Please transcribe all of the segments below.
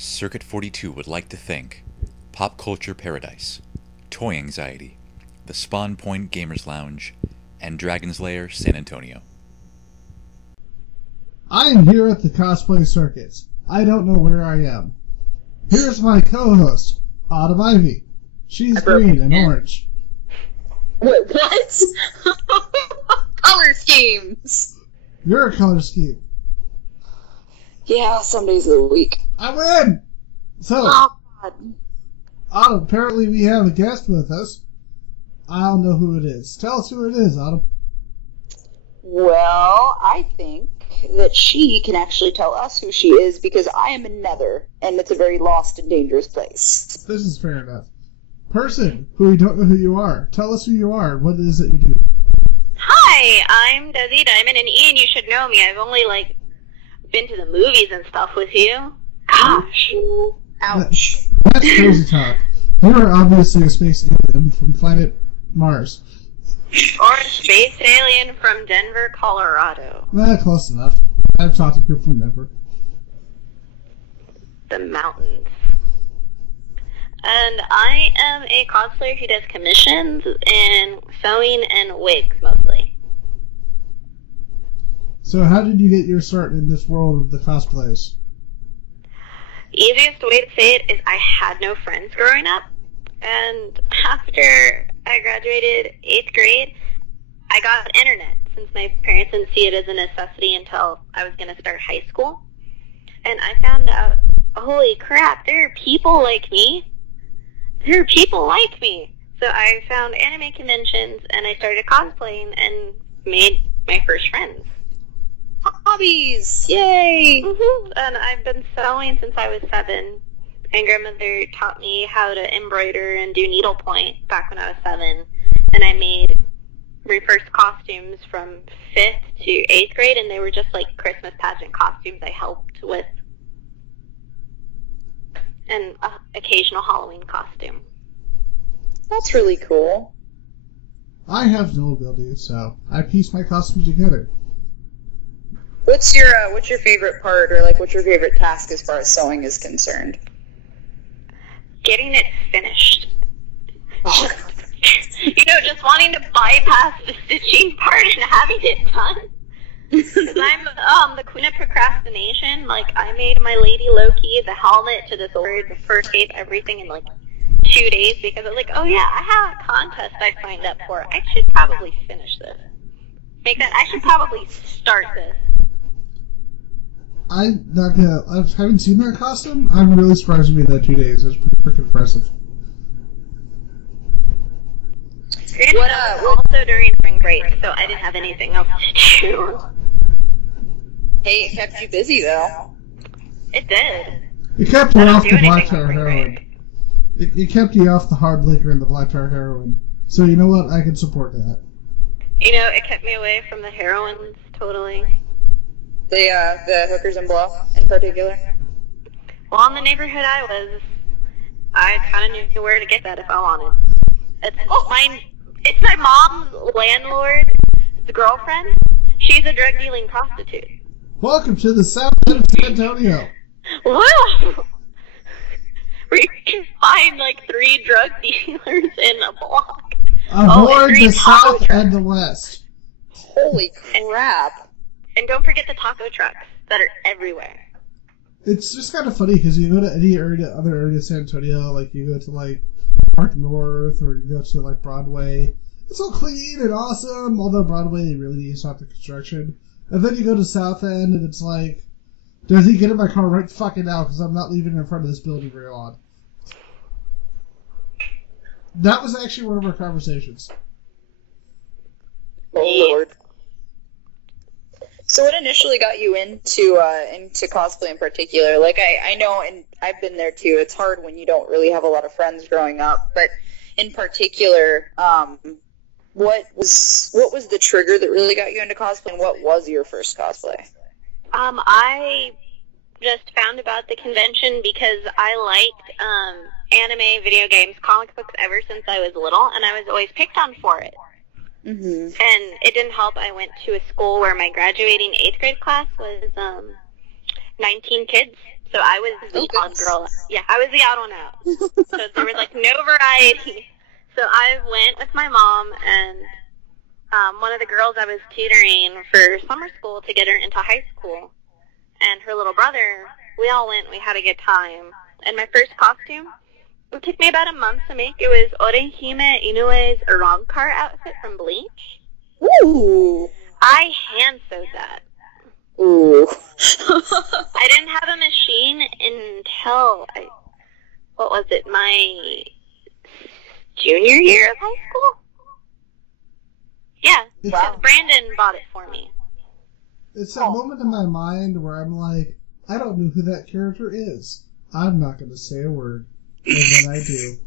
Circuit 42 would like to thank Pop Culture Paradise, Toy Anxiety, the Spawn Point Gamers Lounge, and Dragon's Lair San Antonio. I am here at the Cosplay Circuits. I don't know where I am. Here's my co-host, Autumn Ivy. She's green and orange. Wait, what? Color schemes! You're a color scheme. Yeah, some days of the week. I win! So, Oh, God. Autumn, apparently we have a guest with us. I don't know who it is. Tell us who it is, Autumn. Well, I think that she can actually tell us who she is because I am in Nether, and it's a very lost and dangerous place. This is fair enough. Person who we don't know who you are. Tell us who you are and what it is that you do. Hi, I'm Dezzy Diamond, and Ian, you should know me. I've only, been to the movies and stuff with you. Gosh. Ouch. That's crazy talk. You are obviously a space alien from planet Mars. Or a space alien from Denver, Colorado. Close enough. I've talked to people from Denver. The mountains. And I am a cosplayer who does commissions in sewing and wigs, mostly. So how did you get your start in this world of the cosplays? Easiest way to say it is I had no friends growing up. And after I graduated 8th grade, I got internet, since my parents didn't see it as a necessity until I was going to start high school. And I found out, holy crap, there are people like me. There are people like me. So I found anime conventions, and I started cosplaying and made my first friends. Hobbies! Yay! And I've been sewing since I was 7. And grandmother taught me how to embroider and do needlepoint back when I was 7. And I made my first costumes from 5th to 8th grade, and they were just like Christmas pageant costumes I helped with. And an occasional Halloween costume. That's really cool. I have no ability, so I piece my costumes together. What's your favorite part, or what's your favorite task as far as sewing is concerned? Getting it finished. Oh. Just wanting to bypass the stitching part and having it done. Because I'm the queen of procrastination. I made my Lady Loki, the helmet to the sword, the first cape, everything in 2 days because I was like, oh yeah, I have a contest I signed up for. I should probably finish this. I should probably start this. I haven't seen that costume. I'm really surprised you made that 2 days. That's pretty freaking impressive. Also during spring break, so I didn't have anything else to do. Hey, it kept you busy, though. It did. It kept you off the black tar heroin. It kept you off the hard liquor and the black tar heroin. So you know what? I can support that. It kept me away from the heroines, totally. The hookers and blow, in particular? Well, in the neighborhood I kind of knew where to get that if I wanted. It's my mom's landlord's girlfriend. She's a drug-dealing prostitute. Welcome to the south end of San Antonio. Woo! Where you can find 3 drug dealers in a block. Avoid the south and the west. Holy crap. And don't forget the taco trucks that are everywhere. It's just kind of funny because you go to any other area of San Antonio, you go to Park North or you go to Broadway. It's all clean and awesome, although Broadway really needs to stop the construction. And then you go to South End and it's does he get in my car right fucking now because I'm not leaving in front of this building very long. That was actually one of our conversations. Oh Lord. So what initially got you into cosplay in particular? I know, and I've been there too, it's hard when you don't really have a lot of friends growing up, but in particular, what was the trigger that really got you into cosplay, and what was your first cosplay? I just found about the convention because I liked anime, video games, comic books ever since I was little, and I was always picked on for it. Mm-hmm. And it didn't help. I went to a school where my graduating 8th grade class was 19 kids. So I was the odd girl. Yeah, I was the odd one out. So there was like no variety. So I went with my mom and one of the girls I was tutoring for summer school to get her into high school. And her little brother, we all went, we had a good time. And my first costume, it took me about a month to make. It was Orihime Inoue's Arrancar outfit from Bleach. Ooh. I hand sewed that. Ooh. I didn't have a machine until, my junior year of high school? Yeah, because Brandon bought it for me. It's that moment in my mind where I'm like, I don't know who that character is. I'm not going to say a word. And then I do.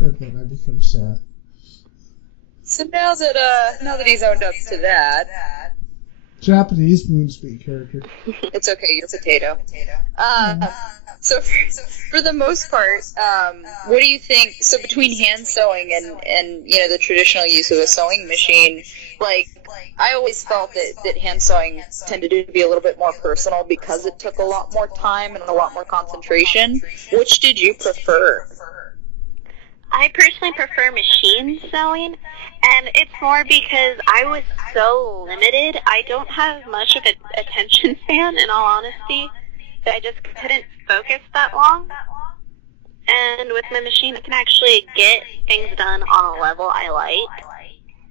And then I become sad. So now that he's owned up to that, Japanese moonspeed character. it's okay, you're potato. So for the most part, what do you think? So between hand sewing and the traditional use of a sewing machine, like I always felt that hand sewing tended to be a little bit more personal because it took a lot more time and a lot more concentration. Which did you prefer? I personally prefer machine sewing, and it's more because I was so limited. I don't have much of an attention span, in all honesty, so I just couldn't focus that long. And with my machine, I can actually get things done on a level I like.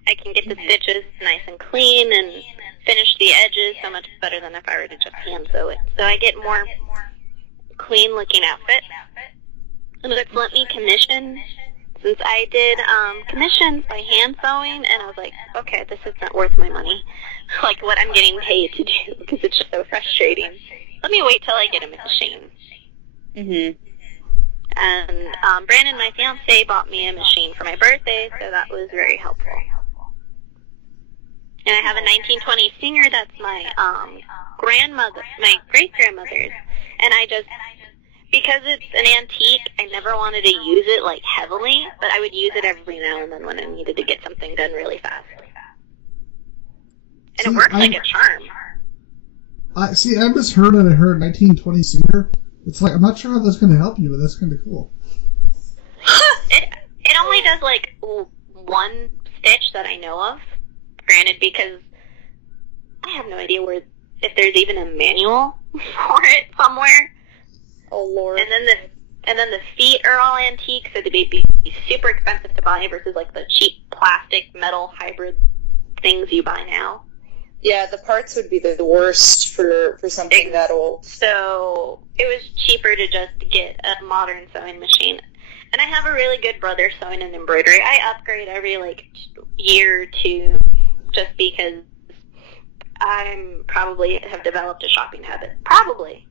I can get the stitches nice and clean and finish the edges so much better than if I were to just hand sew it. So I get more clean-looking outfits. And it's let me commission. Since I did commissions by hand sewing, and I was like, okay, this isn't worth my money, like what I'm getting paid to do, because it's just so frustrating. Let me wait till I get a machine. Mhm. And Brandon, my fiance, bought me a machine for my birthday, so that was very helpful. And I have a 1920 Singer that's my my great-grandmother's, and I just, because it's an antique, I never wanted to use it, like, heavily, but I would use it every now and then when I needed to get something done really fast. And it worked like a charm. I misheard it. I heard 1920 Singer. It's like, I'm not sure how that's going to help you, but that's kind of cool. It only does, like, one stitch that I know of. Granted, because I have no idea if there's even a manual for it somewhere. Oh Lord! And then the feet are all antique, so they'd be super expensive to buy versus like the cheap plastic metal hybrid things you buy now. Yeah, the parts would be the worst for something that old. So it was cheaper to just get a modern sewing machine. And I have a really good brother sewing and embroidery. I upgrade every like year or two, just because I'm probably have developed a shopping habit. Probably.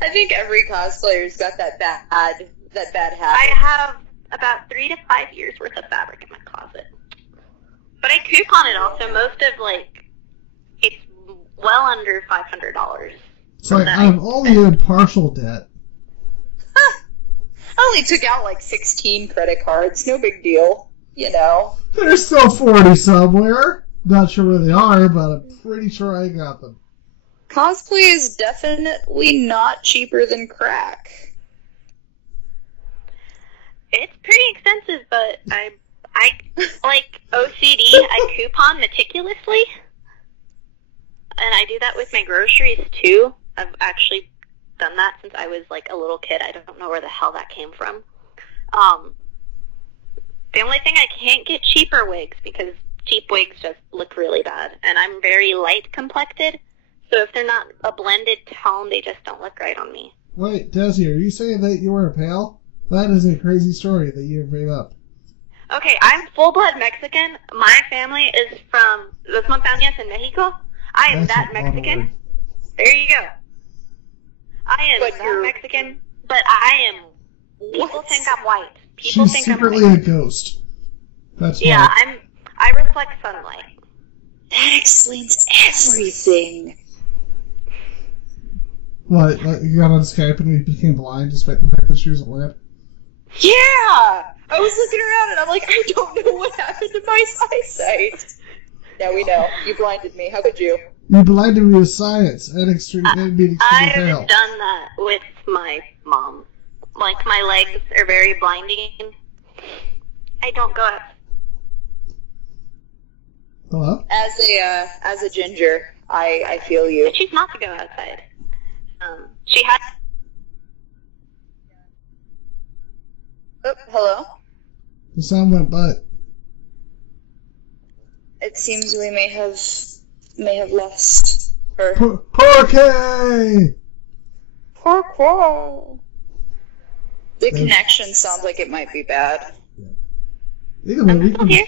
I think every cosplayer's got that bad habit. I have about 3 to 5 years worth of fabric in my closet. But I coupon it all, so most of, like, it's well under $500. It's like, I'm only in partial debt. I only took out, like, 16 credit cards. No big deal, There's still 40 somewhere. Not sure where they are, but I'm pretty sure I got them. Cosplay is definitely not cheaper than crack. It's pretty expensive, but I like OCD, I coupon meticulously. And I do that with my groceries, too. I've actually done that since I was, like, a little kid. I don't know where the hell that came from. The only thing I can't get cheaper wigs, because cheap wigs just look really bad. And I'm very light-complected. So if they're not a blended tone, they just don't look right on me. Wait, Dezzy, are you saying that you are pale? That is a crazy story that you have made up. Okay, I'm full-blood Mexican. My family is from Los Montañas in Mexico. I am that Mexican. There you go. I am that Mexican, but I am... People think I'm white. People She's think secretly I'm white. a ghost. That's yeah, why. I reflect sunlight. That explains everything. What, like you got on Skype and we became blind despite the fact that she was a lamp? Yeah! I was looking around and I'm like, I don't know what happened to my eyesight. Now we know. You blinded me. How could you? You blinded me with science and being extremely I've pale. done that with my mom. Like, my legs are very blinding. I don't go out. Hello? As a ginger, I feel you. I choose not to go outside. She had... Oh, hello? The sound went but. It seems we may have lost her. Porky! The connection sounds like it might be bad. Either way, we can... here.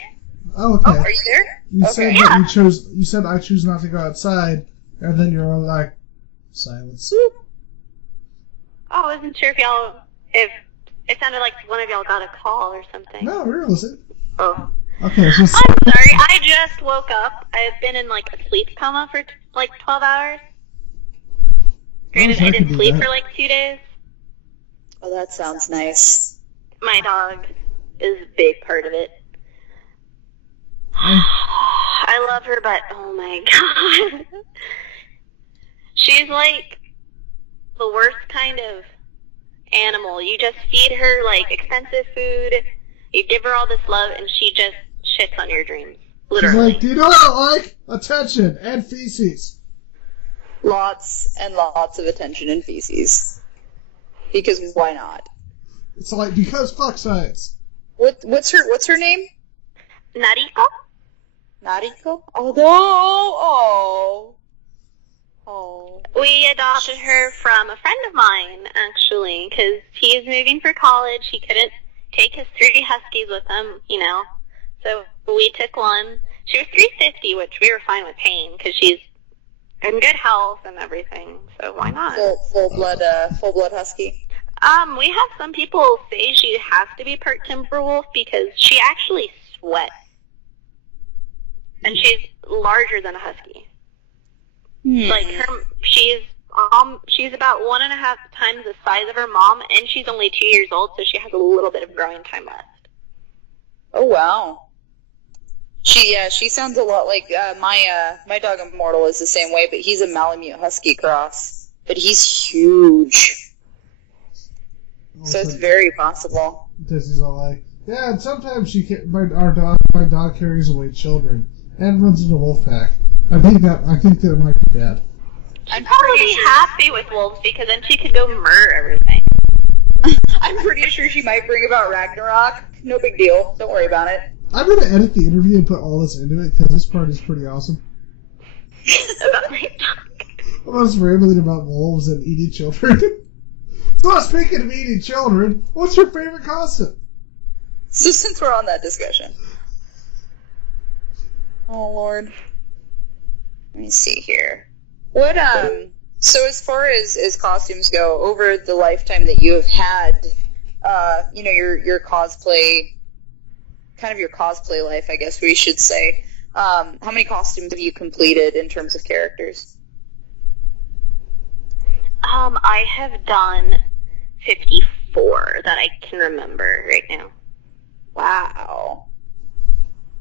Oh, okay. Oh, are you there? You Okay. said that you said I choose not to go outside, and then you're all like, silence. Oh, I wasn't sure if it sounded like one of y'all got a call or something. No, we're listening. Oh. Okay, so... I'm sorry, I just woke up. I've been in, like, a sleep coma for, 12 hours. Granted, I didn't sleep for, 2 days. Oh, that sounds nice. My dog is a big part of it. I love her, but, oh my god. She's, like, the worst kind of animal. You just feed her, expensive food, you give her all this love, and she just shits on your dreams. Literally. She's like, do you know what I like? Attention and feces. Lots and lots of attention and feces. Because why not? It's like, because fuck science. What's her name? Nariko? Nariko? Oh. We adopted her from a friend of mine, actually, because he's moving for college. He couldn't take his 3 huskies with him, So we took one. She was $350, which we were fine with paying, because she's in good health and everything. So why not? Full blood husky. We have some people say she has to be part Timberwolf because she actually sweats. And she's larger than a husky. Like, she's about 1.5 times the size of her mom, and she's only 2 years old, so she has a little bit of growing time left. Oh, wow. She sounds a lot like, my dog Immortal is the same way, but he's a Malamute Husky cross. But he's huge. So it's very possible. Dizzy's all like, yeah, and sometimes my dog carries away children and runs into a wolf pack. I think that might be bad. She'd probably be happy with wolves because then she could go murder everything. I'm pretty sure she might bring about Ragnarok. No big deal. Don't worry about it. I'm going to edit the interview and put all this into it because this part is pretty awesome. About my dog. I'm just rambling about wolves and eating children. So speaking of eating children, what's your favorite costume? So since we're on that discussion. Oh, Lord. Let me see here. What, so as far as costumes go, over the lifetime that you have had, your cosplay, kind of your cosplay life, I guess we should say, how many costumes have you completed in terms of characters? I have done 54 that I can remember right now. Wow.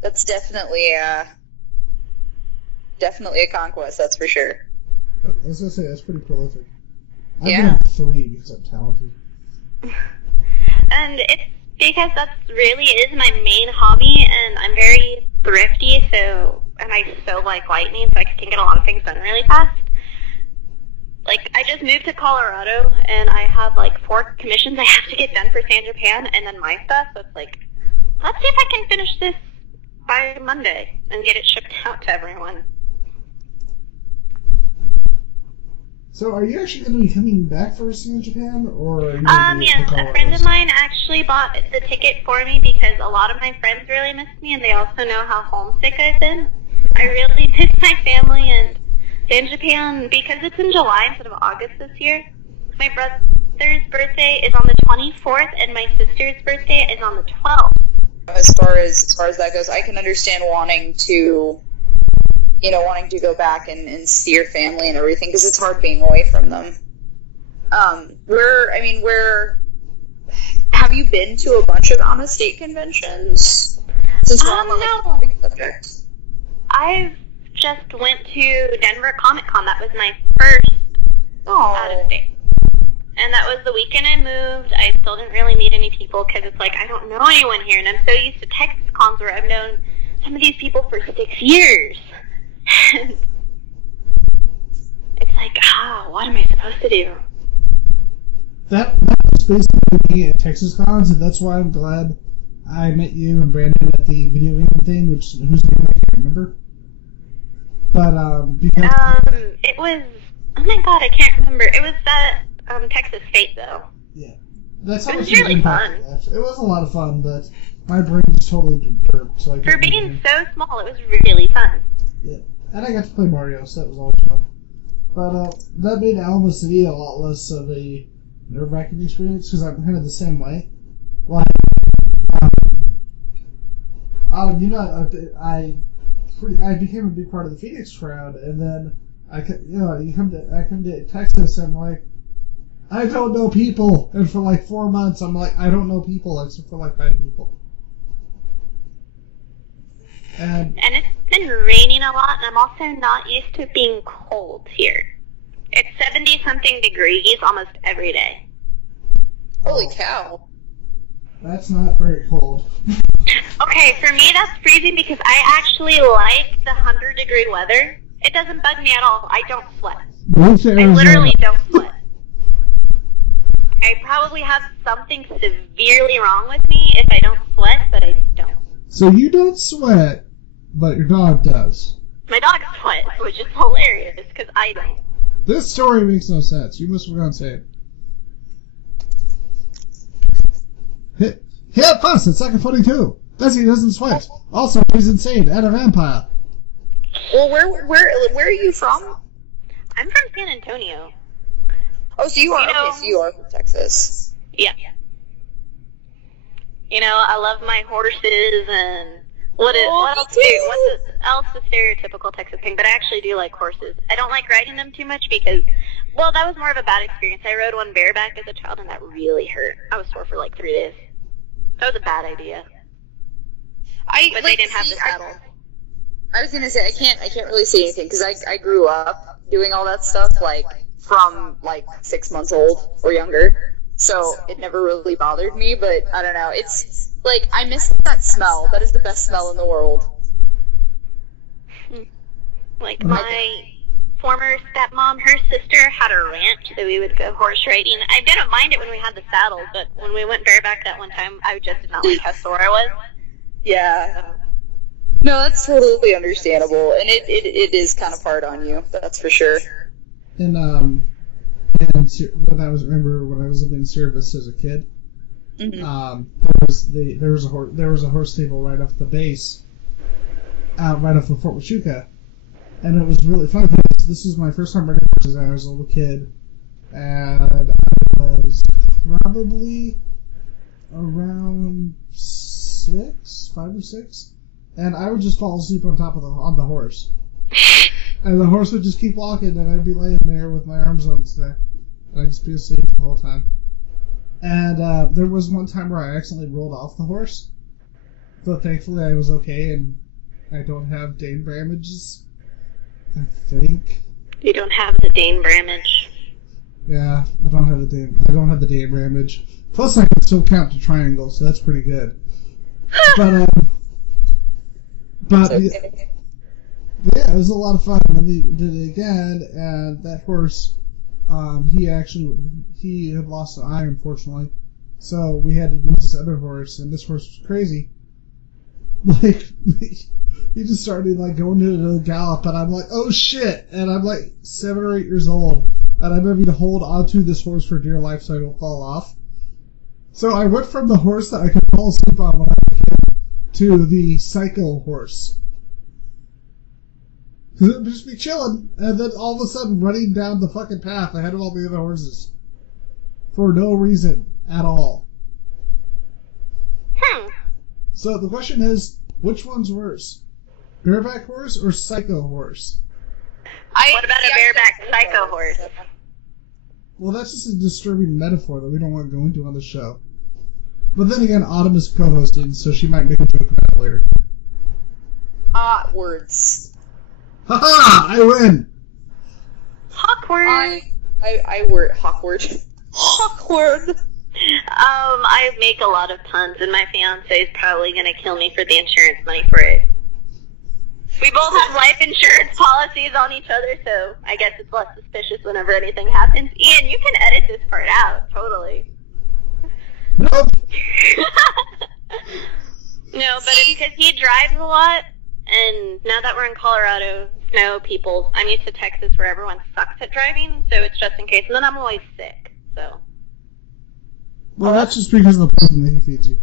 That's definitely a conquest, that's for sure. I was going to say, that's pretty prolific. I've Yeah. done 3 because I'm talented. And it's because that's really is my main hobby, and I'm very thrifty, and I so like lightning, so I can get a lot of things done really fast. Like, I just moved to Colorado, and I have, 4 commissions I have to get done for San Japan, and then my stuff, so it's like, let's see if I can finish this by Monday and get it shipped out to everyone. So are you actually going to be coming back for San Japan, or are you Yes, a friend of mine actually bought the ticket for me because a lot of my friends really miss me, and they also know how homesick I've been. I really miss my family, and San Japan, because it's in July instead of August this year, my brother's birthday is on the 24th, and my sister's birthday is on the 12th. As far as that goes, I can understand wanting to go back and see your family and everything, because it's hard being away from them. Have you been to a bunch of out-of-state conventions? Since we're on the big subject. I've just went to Denver Comic Con. That was my first out of state. And that was the weekend I moved. I still didn't really meet any people because it's like I don't know anyone here. And I'm so used to Texas cons where I've known some of these people for 6 years. And it's like, what am I supposed to do? That was basically me at Texas cons, and that's why I'm glad I met you and Brandon at the video game thing, whose name I can't remember. But, because... it was... Oh my god, I can't remember. It was that, Texas State, though. Yeah. That's how it was really fun. It was a lot of fun, but my brain was totally disturbed, so I For being so small, it was really fun. Yeah. And I got to play Mario, so that was always fun. But, that made Alamo City a lot less of a nerve-wracking experience, because I'm kind of the same way. Like, you know, I became a big part of the Phoenix crowd, and then I come to Texas, and I'm like, I don't know people, and for like 4 months, I'm like, I don't know people except for like 5 people. And it's been raining a lot, and I'm also not used to being cold here. It's 70-something degrees almost every day. Holy cow. That's not very cold. Okay, for me that's freezing because I actually like the 100-degree weather. It doesn't bug me at all. I don't sweat. I literally don't sweat. I probably have something severely wrong with me if I don't sweat, but I don't. So you don't sweat, but your dog does. My dog sweats, which is hilarious because I don't. This story makes no sense. You must have gone say it. Hit Fuss at Second Footing 2. Dezzy doesn't sweat. Also, he's insane and a vampire. Well, where are you from? I'm from San Antonio. Oh, so you are from Texas. Yeah. You know, I love my horses and what else is stereotypical Texas thing, but I actually do like horses. I don't like riding them too much because, well, that was more of a bad experience. I rode one bareback as a child and that really hurt. I was sore for like 3 days. That was a bad idea. But they didn't have the saddle. I was gonna say I can't really say anything because I grew up doing all that stuff like from like 6 months old or younger, so it never really bothered me. But I don't know, it's like I miss that smell. That is the best smell in the world. Like my former stepmom, her sister had a ranch that we would go horse riding. I didn't mind it when we had the saddle, but when we went bareback that one time, I just did not like how sore I was. Yeah. No, that's totally understandable, and it is kind of hard on you. That's for sure. And when I was living in Service as a kid, mm-hmm. there was a horse stable right off the base, right off of Fort Huachuca, and it was really fun because this was my first time riding horses. I was a little kid, and I was probably around 5 or 6. And I would just fall asleep on the horse. And the horse would just keep walking, and I'd be laying there with my arms on its neck. And I'd just be asleep the whole time. And there was one time where I accidentally rolled off the horse. But thankfully I was okay, and I don't have Dane Bramages. I think. You don't have the Dane Bramage. Yeah, I don't have the Dane Bramage. Plus I can still count to triangle, so that's pretty good. But yeah, it was a lot of fun. And we did it again, and that horse, he had lost an eye, unfortunately. So we had to use this other horse, and this horse was crazy. Like, he just started like going into a gallop, and I'm like, oh shit! And I'm like 7 or 8 years old, and I'm having to hold onto this horse for dear life so I don't fall off. So I went from the horse that I could fall asleep on when I was a kid to the psycho horse. Because it would just be chilling, and then all of a sudden running down the fucking path ahead of all the other horses. For no reason at all. So the question is, which one's worse? Bareback horse or psycho horse? What about a bareback psycho horse? Well, that's just a disturbing metaphor that we don't want to go into on the show. But then again, Autumn is co-hosting, so she might make a joke about it later. Words. Haha! I win! Awkward. I word awkward. Awkward. I make a lot of puns, and my fiance is probably gonna kill me for the insurance money for it. We both have life insurance policies on each other, so I guess it's less suspicious whenever anything happens. Ian, you can edit this part out, totally. Nope. No, but it's because he drives a lot, and now that we're in Colorado, I'm used to Texas where everyone sucks at driving, so it's just in case. And then I'm always sick, so. Well, that's just because of the poison that he feeds you.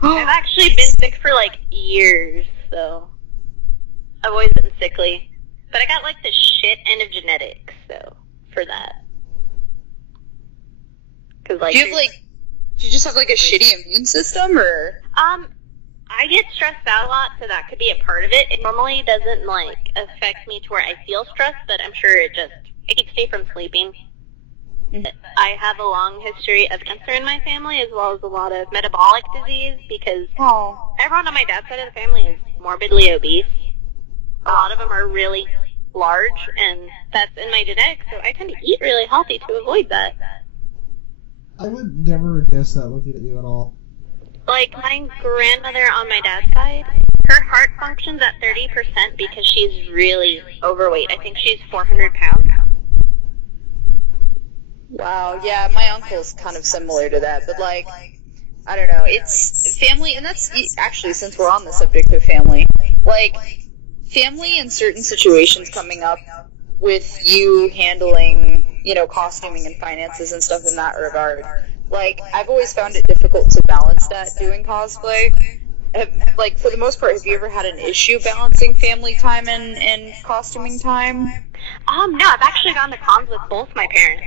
I've actually been sick for, like, years, so. I've always been sickly. But I got, like, the shit end of genetics, so, for that. Cause, like, do you just have, like, a shitty immune system, or? I get stressed out a lot, so that could be a part of it. It normally doesn't, like, affect me to where I feel stressed, but I'm sure it keeps me from sleeping. Mm-hmm. I have a long history of cancer in my family, as well as a lot of metabolic disease, because everyone on my dad's side of the family is morbidly obese. A lot of them are really large, and that's in my genetics, so I tend to eat really healthy to avoid that. I would never guess that looking at you at all. Like, my grandmother on my dad's side, her heart functions at 30% because she's really overweight. I think she's 400 pounds. Wow, yeah, my uncle's kind of similar to that, but, like, I don't know, it's family, and that's, actually, since we're on the subject of family, like, family in certain situations coming up with you handling, you know, costuming and finances and stuff in that regard. Like, I've always found it difficult to balance that doing cosplay. Like, for the most part, have you ever had an issue balancing family time and costuming time? No, I've actually gone to cons with both my parents.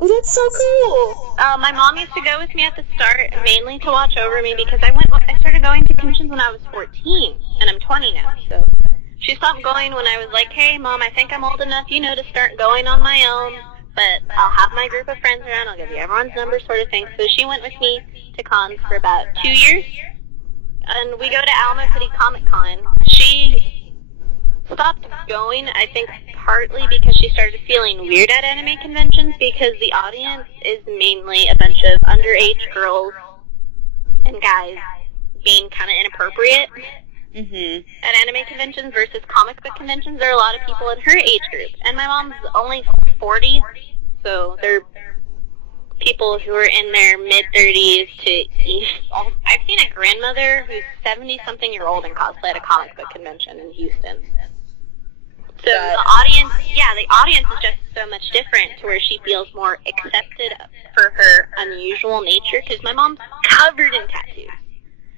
Oh, that's so cool! My mom used to go with me at the start, mainly to watch over me, because I started going to conventions when I was 14, and I'm 20 now, so. She stopped going when I was like, hey, Mom, I think I'm old enough, you know, to start going on my own, but I'll have my group of friends around, I'll give you everyone's number sort of thing. So she went with me to cons for about 2 years, and we go to Alamo City Comic Con. She stopped going, I think, partly because she started feeling weird at anime conventions, because the audience is mainly a bunch of underage girls and guys being kind of inappropriate. Mm-hmm. At anime conventions versus comic book conventions, there are a lot of people in her age group. And my mom's only 40, so they're people who are in their mid-30s to... I've seen a grandmother who's 70-something-year-old in cosplay at a comic book convention in Houston. So the audience is just so much different, to where she feels more accepted for her unusual nature, because my mom's covered in tattoos.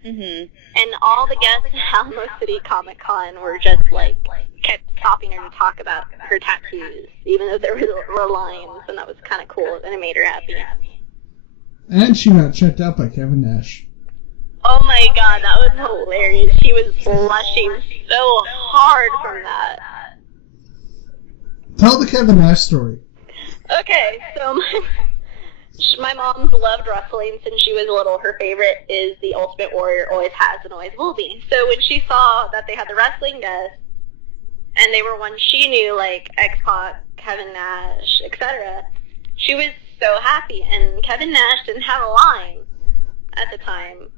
Mm-hmm. And all the guests at Alamo City Comic Con were just, like, kept stopping her to talk about her tattoos, even though there were lines, and that was kind of cool, and it made her happy. And she got checked out by Kevin Nash. Oh my god, that was hilarious. She was blushing so hard from that. Tell the Kevin Nash story. Okay, so my mom's loved wrestling since she was little. Her favorite is the Ultimate Warrior, always has and always will be. So when she saw that they had the wrestling guests, and they were ones she knew, like X-Pac, Kevin Nash, etc., she was so happy. And Kevin Nash didn't have a line at the time.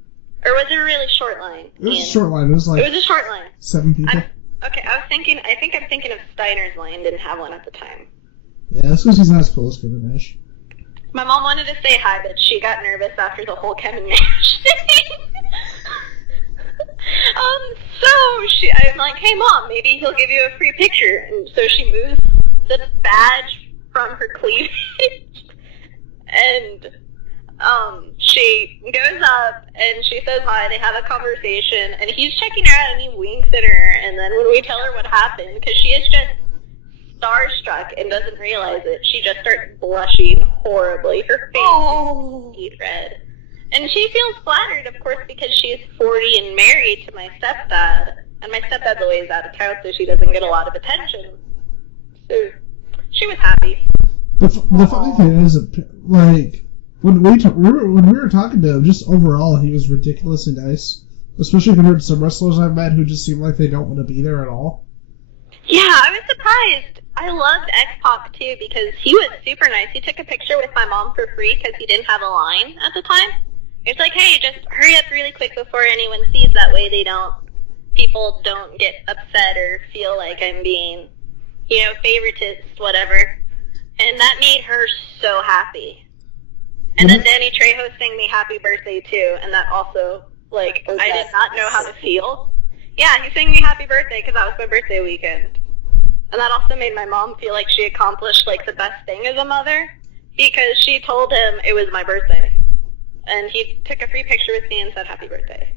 Or was it a really short line? It was a short line. It was a short line. 7 people. I think I'm thinking of Steiner's line, didn't have one at the time. Yeah, that's because he's not as cool as Kevin Nash. My mom wanted to say hi, but she got nervous after the whole Kevin Nash thing. I'm like, hey Mom, maybe he'll give you a free picture. And so she moves the badge from her cleavage, and she goes up and she says hi, they have a conversation, and he's checking her out and he winks at her, and then when we tell her what happened, because she is just starstruck and doesn't realize it, she just starts blushing horribly. Her face is beet red. And she feels flattered, of course, because she's 40 and married to my stepdad. And my stepdad's always out of town, so she doesn't get a lot of attention. So she was happy. The funny thing is, like, when we were talking to him, just overall, he was ridiculously nice. Especially compared to some wrestlers I've met who just seem like they don't want to be there at all. Yeah, I was surprised. I loved X-Pac too because he was super nice. He took a picture with my mom for free because he didn't have a line at the time. It's like, hey, just hurry up really quick before anyone sees. That way people don't get upset or feel like I'm being, favoritist, whatever. And that made her so happy. And then Danny Trejo sang me happy birthday too, and that also, I did not know how to feel. Yeah, he sang me happy birthday because that was my birthday weekend. And that also made my mom feel like she accomplished, the best thing as a mother because she told him it was my birthday. And he took a free picture with me and said happy birthday.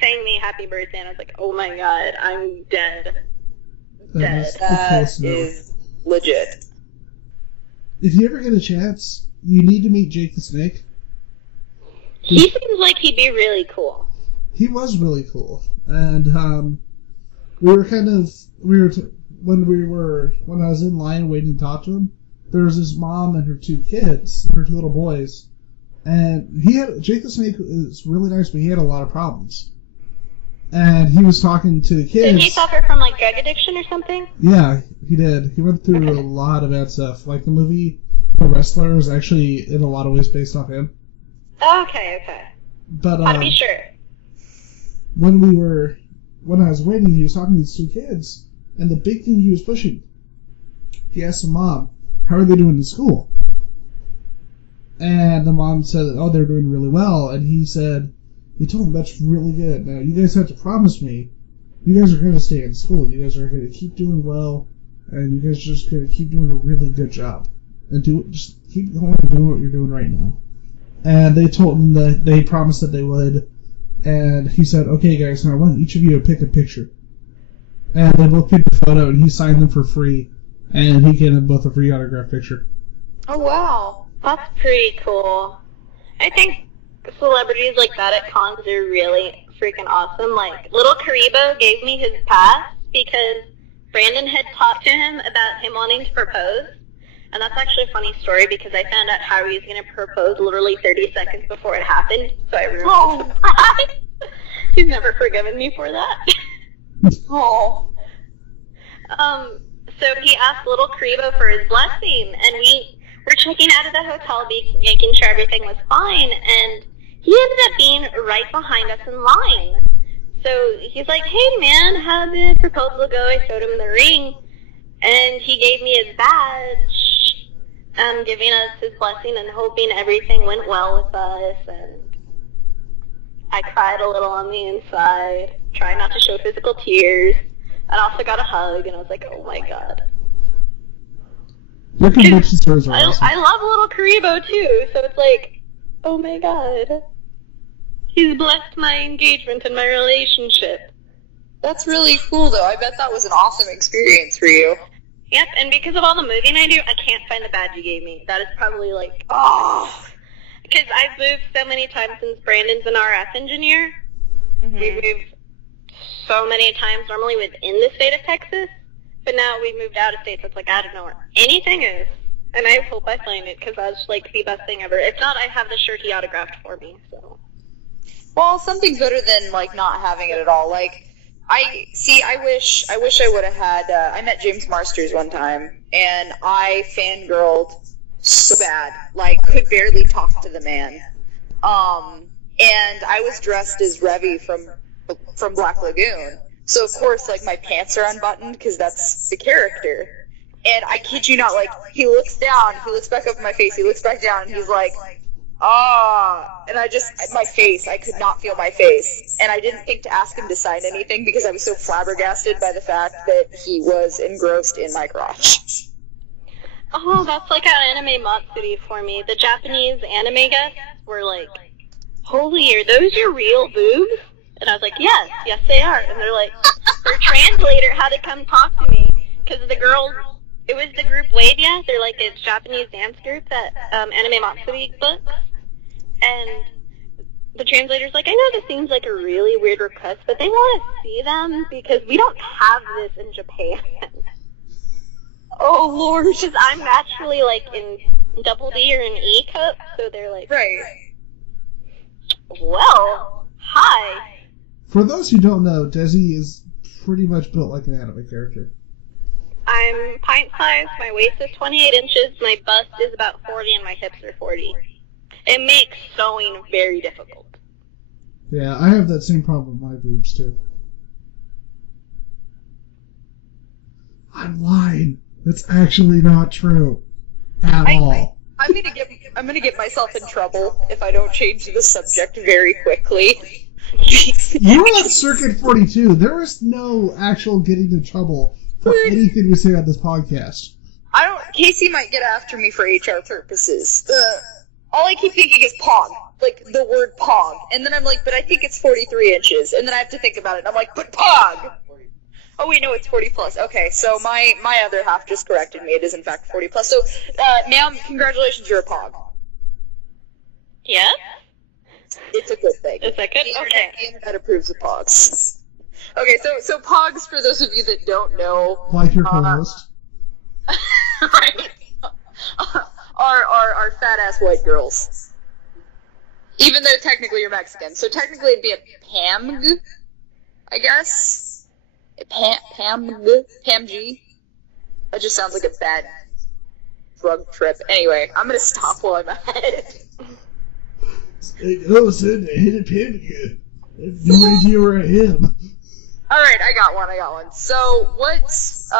Sang me happy birthday, and I was like, oh my god, I'm dead. Dead. That is legit. If you ever get a chance, you need to meet Jake the Snake. He seems like he'd be really cool. He was really cool. And when I was in line waiting to talk to him, there was his mom and her two kids, her two little boys. And Jake the Snake is really nice, but he had a lot of problems. And he was talking to the kids. Didn't he suffer from, drug addiction or something? Yeah, he did. He went through a lot of bad stuff. The movie The Wrestler is actually, in a lot of ways, based off him. Okay. But, I'd be sure. When I was waiting, he was talking to these two kids, and the big thing he was pushing, he asked the mom, how are they doing in school? And the mom said, oh, they're doing really well. And he told them, that's really good. Now, you guys have to promise me, you guys are going to stay in school. You guys are going to keep doing well, and you guys are just going to keep doing a really good job. And just keep going and doing what you're doing right now. And they told him that they promised that they would. And he said, okay, guys, now I want each of you to pick a picture. And they both picked a photo, and he signed them for free. And he gave them both a free autograph picture. Oh, wow. That's pretty cool. I think celebrities like that at cons are really freaking awesome. Little Karibo gave me his pass because Brandon had talked to him about him wanting to propose. And that's actually a funny story because I found out how he was going to propose literally 30 seconds before it happened. So I ruined the surprise. He's never forgiven me for that. Oh. So he asked Little Karibo for his blessing, and we were checking out of the hotel, making sure everything was fine, and he ended up being right behind us in line. So he's like, hey man, how'd the proposal go? I showed him the ring, and he gave me his badge, giving us his blessing and hoping everything went well with us, and I cried a little on the inside, trying not to show physical tears, and also got a hug, and I was like, oh my god. Your convention stories are awesome. I love Little Karibo too, so it's like, oh my god. He's blessed my engagement and my relationship. That's really cool, though. I bet that was an awesome experience for you. Yep, and because of all the moving I do, I can't find the badge you gave me. That is probably oh. Because I've moved so many times since Brandon's an RF engineer. Mm-hmm. We've moved so many times, normally within the state of Texas. But now we've moved out of state, so it's I don't know where anything is. And I hope I find it, because that's the best thing ever. If not, I have the shirt he autographed for me, so. Well, something's better than, not having it at all. I wish I would have had, I met James Marsters one time, and I fangirled so bad, could barely talk to the man. And I was dressed as Revy from Black Lagoon. So, of course, my pants are unbuttoned, because that's the character. And I kid you not, he looks down, he looks back up at my face, he looks back down, and he's like, and my face, I could not feel my face. And I didn't think to ask him to sign anything, because I was so flabbergasted by the fact that he was engrossed in my crotch. Oh, that's like an anime Matsuri for me. The Japanese anime guests were like, holy, are those your real boobs? And I was like, yes, they are. And they're like, their translator had to come talk to me, because the girls, it was the group Wavia, they're like a Japanese dance group that Anime Matsuri books, and the translator's like, I know this seems like a really weird request, but they want to see them, because we don't have this in Japan. Oh, Lord. Because I'm naturally, in double D or an E cup, so they're like, right. Well, hi. For those who don't know, Dezzy is pretty much built like an anime character. I'm pint sized, my waist is 28 inches, my bust is about 40, and my hips are 40. It makes sewing very difficult. Yeah, I have that same problem with my boobs, too. I'm lying. That's actually not true. At all. I'm gonna get myself in trouble if I don't change the subject very quickly. You were on Circuit 42. There was no actual getting in trouble for anything we say on this podcast. Casey might get after me for HR purposes. All I keep thinking is pog. Like, the word pog. And then I'm like, but I think it's 43 inches. And then I have to think about it. And I'm like, but pog! Oh, wait, no, it's 40 plus. Okay, so my other half just corrected me. It is, in fact, 40 plus. So, ma'am, congratulations, you're a pog. Yeah? It's a good thing. Is that good? Okay. The internet approves of pogs. Okay, so pogs, for those of you that don't know... Like your co-host. Right. are fat-ass white girls. Even though technically you're Mexican. So technically it'd be a PAMG, I guess? PAMG? That just sounds like a bad drug trip. Anyway, I'm gonna stop while I'm at it. All of a sudden, I hit a PAMG. I have no idea where I am. Alright, I got one. So, what's,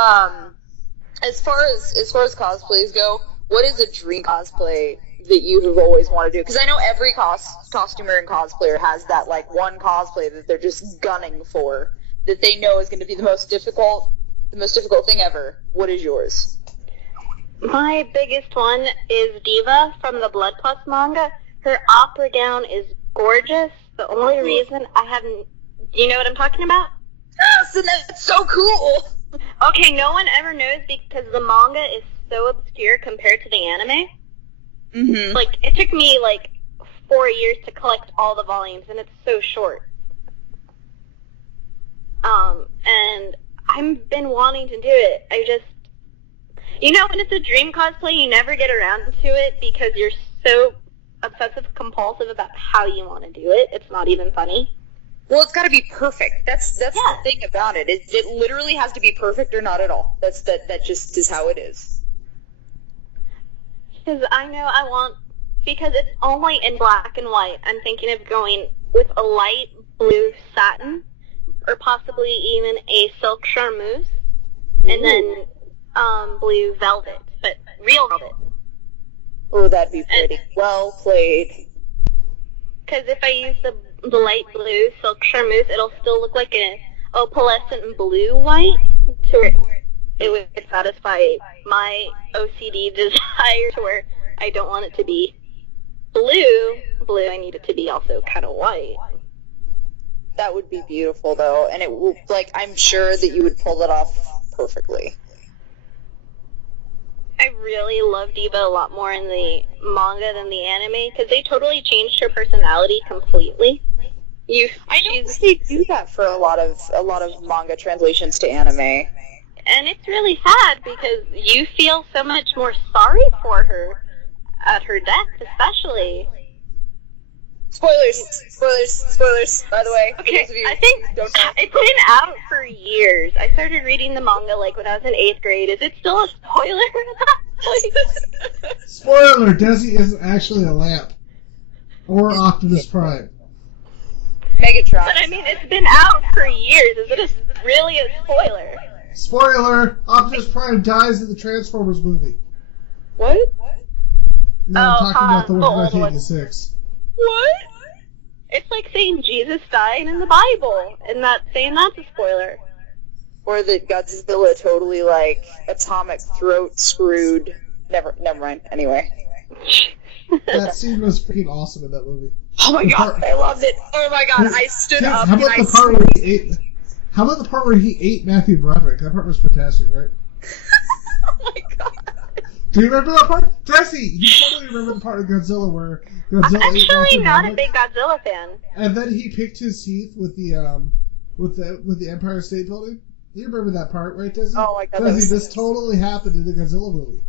as far as cosplays go, what is a dream cosplay that you have always wanted to do? Because I know every costumer and cosplayer has that, like, one cosplay that they're just gunning for, that they know is going to be the most difficult thing ever. What is yours? My biggest one is Diva from the Blood Plus manga. Her opera gown is gorgeous. The only reason I haven't... Do you know what I'm talking about? Yes, and that's so cool! Okay, no one ever knows because the manga is so obscure compared to the anime. Mm-hmm. Like, it took me, 4 years to collect all the volumes, and it's so short. And I've been wanting to do it. I just... You know, when it's a dream cosplay, you never get around to it because you're so obsessive-compulsive about how you want to do it. It's not even funny. Well, it's got to be perfect. That's the thing about it. It literally has to be perfect or not at all. That just is how it is. Because I know I want... Because it's only in black and white, I'm thinking of going with a light blue satin, or possibly even a silk charmeuse, and then blue velvet, but real velvet. Oh, that'd be pretty. Well played. Because if I use the light blue silk charmeuse, it'll still look like a opalescent blue white, to where it would satisfy my OCD desire to where I don't want it to be blue, I need it to be also kind of white. That would be beautiful, though, and it will, I'm sure that you would pull that off perfectly. I really love Diva a lot more in the manga than the anime, because they totally changed her personality completely. I know they do that for a lot of manga translations to anime. And it's really sad, because you feel so much more sorry for her at her death, especially. Spoilers, by the way. Okay, those of you I think don't know. it's been out for years. I started reading the manga when I was in 8th grade. Is it still a spoiler? Spoiler, Dezzy isn't actually a lamp. Or Optimus Prime. Megatron. But I mean, it's been out for years. Is it really a spoiler? Spoiler, Optimus Prime dies in the Transformers movie. What? No, I'm talking about the one the from old 1986. What? It's like saying Jesus died in the Bible, and saying that's a spoiler. Or that Godzilla totally, atomic throat screwed. Never mind. Anyway. That scene was freaking awesome in that movie. Oh my god, I loved it. Oh my god, I stood up How and about the part where he ate... How about the part where he ate Matthew Broderick? That part was fantastic, right? Oh my god. Do you remember that part? Dezzy, you totally remember the part of Godzilla where Godzilla I'm ate actually Matthew not Broderick? a big Godzilla fan. And then he picked his teeth with the Empire State Building. You remember that part, right, Dezzy? Oh my god, Dezzy, this totally happened in the Godzilla movie.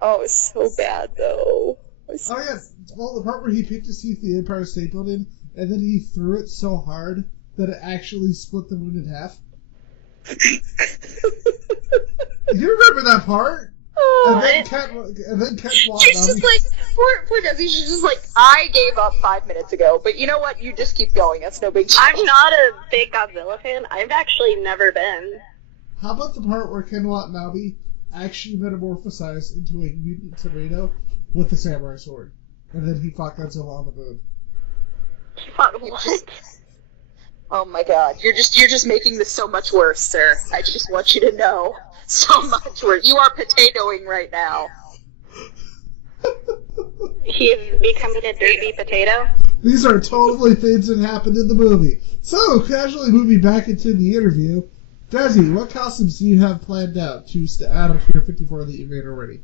Oh, it's so bad, though. Oh yeah, well, the part where he picked his teeth in the Empire State Building, and then he threw it so hard that it actually split the moon in half. You remember that part? Oh, And then Ken walked she's up. just like, poor Dezzy, she's just like, I gave up 5 minutes ago, but you know what? You just keep going. That's no big deal. I'm not a big Godzilla fan. I've actually never been. How about the part where Ken Watanabe actually metamorphosized into a mutant tomato with a samurai sword? And then he fought Godzilla on the moon. What? Oh my god, you're just making this so much worse, sir. I just want you to know. So much worse. You are potatoing right now. He is becoming a dirty potato? These are totally things that happened in the movie. So, casually moving back into the interview, Dezzy, what costumes do you have planned out to add up to your 54 that you made already?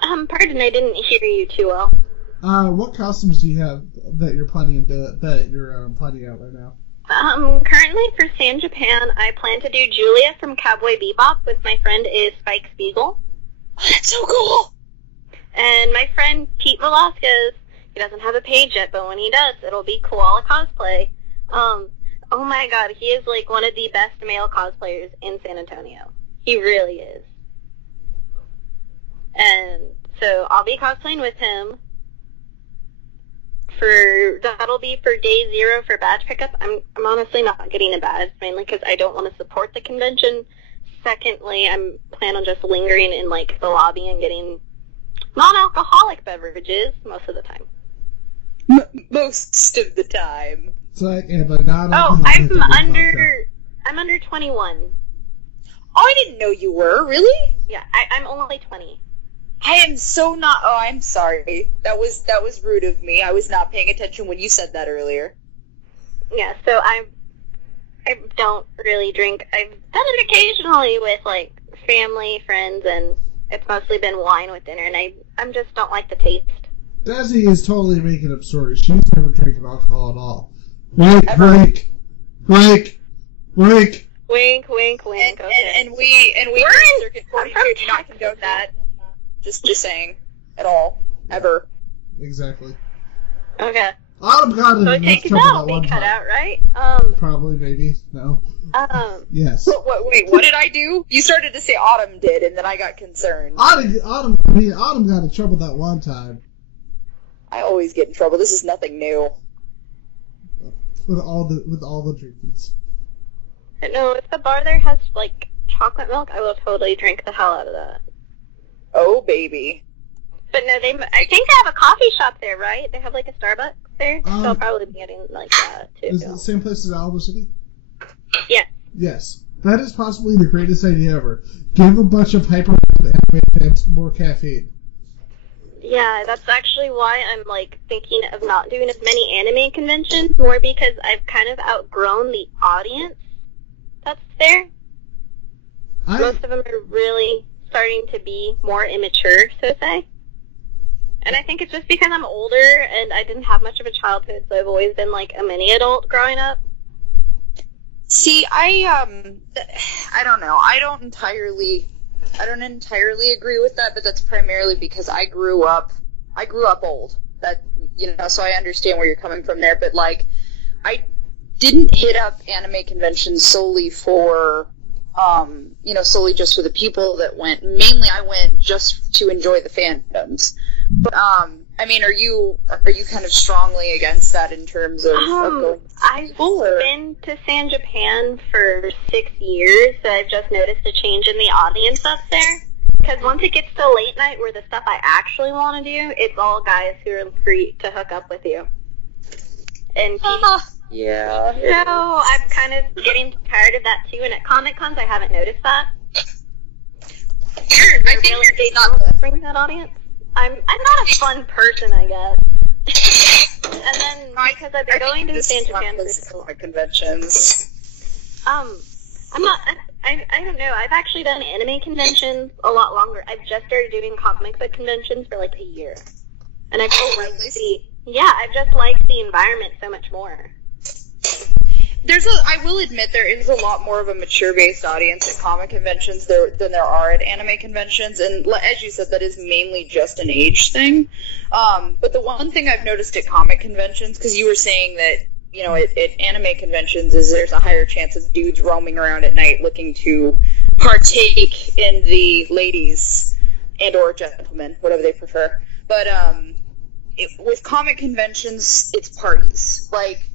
Pardon, I didn't hear you too well. What costumes do you have that you're planning out right now? Currently for San Japan, I plan to do Julia from Cowboy Bebop with my friend is Spike Spiegel. Oh, that's so cool! And my friend Pete Velasquez, he doesn't have a page yet, but when he does, it'll be Koala Cosplay. Oh my god, he is like one of the best male cosplayers in San Antonio. He really is. And so I'll be cosplaying with him. That'll be for day 0 for badge pickup. I'm honestly not getting a badge, mainly because I don't want to support the convention. Secondly, I'm planning on just lingering in like the lobby and getting non-alcoholic beverages most of the time. Most of the time. It's like, yeah, but not. Oh, I'm under 21. Oh, I didn't know you were. Really? Yeah, I'm only 20. I am so not. Oh, I'm sorry. That was rude of me. I was not paying attention when you said that earlier. Yeah, so I don't really drink. I've done it occasionally with like family, friends, and it's mostly been wine with dinner, and I just don't like the taste. Dezzy is totally making up stories. She's never drinking alcohol at all. Wink. Wink, wink, wink. Okay. And we We're Circuit 42 do not condone that. Just saying. At all. Ever. Exactly. Okay. Autumn got So enough take it trouble out, that one be cut time. out, right? Probably, maybe. No. Yes. Wait, what did I do? You started to say Autumn did, and then I got concerned. Autumn got in trouble that one time. I always get in trouble. This is nothing new. With all the drinkings. No, if the bar there has like chocolate milk, I will totally drink the hell out of that. Oh, baby. But no, I think they have a coffee shop there, right? They have like a Starbucks there, so I'll probably be getting like that too. Is it the same place as Alamo City? Yeah. Yes. That is possibly the greatest idea ever. Give a bunch of hyper anime fans more caffeine. Yeah, that's actually why I'm like thinking of not doing as many anime conventions, more because I've kind of outgrown the audience that's there. Most of them are really starting to be more immature, so to say. And I think it's just because I'm older and I didn't have much of a childhood, so I've always been like a mini adult growing up. See, I don't know. I don't entirely agree with that, but that's primarily because I grew up old. That, so I understand where you're coming from there, but like, I didn't hit up anime conventions solely for, solely just for the people that went. Mainly I went just to enjoy the fandoms. But, I mean, are you kind of strongly against that in terms of going to I've been to San Japan for 6 years, so I've just noticed a change in the audience up there. Because once it gets to late night where the stuff I actually want to do, it's all guys who are free to hook up with you. And yeah. So I'm kind of getting tired of that too, and at Comic-Cons I haven't noticed that. I think you're just not bring that audience. I'm not a fun person, I guess. And then because I've been going to San Japan for conventions. I'm not. I don't know. I've actually done anime conventions a lot longer. I've just started doing comic book conventions for like a year, and I've just liked the environment so much more. I will admit there is a lot more of a mature-based audience at comic conventions than there are at anime conventions, and as you said, that is mainly just an age thing. But the one thing I've noticed at comic conventions, because you were saying that, at anime conventions there's a higher chance of dudes roaming around at night looking to partake in the ladies and or gentlemen, whatever they prefer. But with comic conventions, it's parties. Like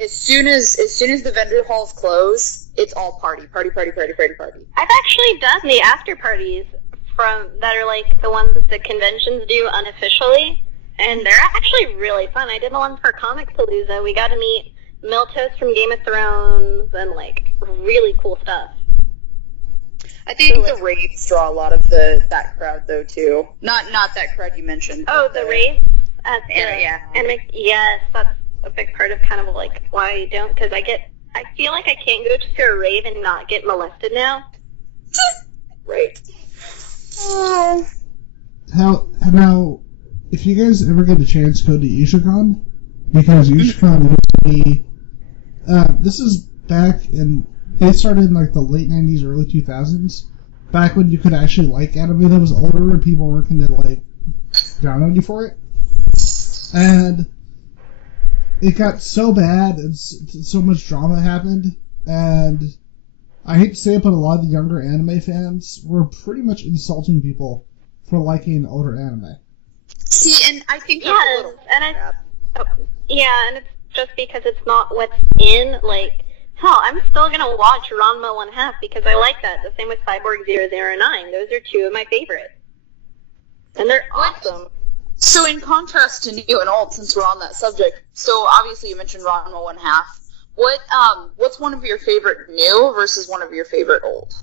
as soon as the vendor halls close, it's all party. I've actually done the after parties that are like the ones that conventions do unofficially, and they're actually really fun. I did the one for Comic Palooza. We got to meet Miltos from Game of Thrones and like really cool stuff. I think the raves draw a lot of that crowd though too. Not that crowd you mentioned. Oh, the raves? Yeah. And yes, that's a big part of kind of like why I don't, because I feel like I can't go to a rave and not get molested now. Right. Now, if you guys ever get a chance, go to Ishicon, because Ishicon used to be, this is back in, they started in like the late 90s, early 2000s, back when you could actually like anime that was older and people weren't going to like down on you for it. And it got so bad and so much drama happened, and I hate to say it, but a lot of the younger anime fans were pretty much insulting people for liking older anime. See, and I think and it's just because it's not what's in. Like, hell, I'm still gonna watch Ranma 1/2 because I like that. The same with Cyborg 009. Those are two of my favorites, and they're awesome. So in contrast to new and old, since we're on that subject, so obviously you mentioned Ranma 1/2. What's one of your favorite new versus one of your favorite old?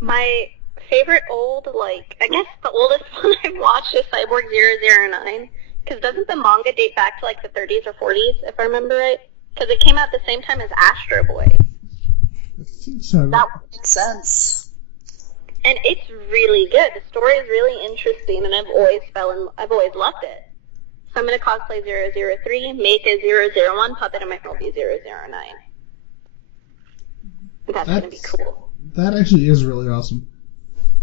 My favorite old, like, I guess the oldest one I've watched is Cyborg 009, because doesn't the manga date back to, like, the 30s or 40s, if I remember right? Because it came out the same time as Astro Boy. I think so. That makes sense. And it's really good. The story is really interesting, and I've always loved it. So I'm going to cosplay 003, make a 001 puppet, and my will be 009. That's going to be cool. That actually is really awesome.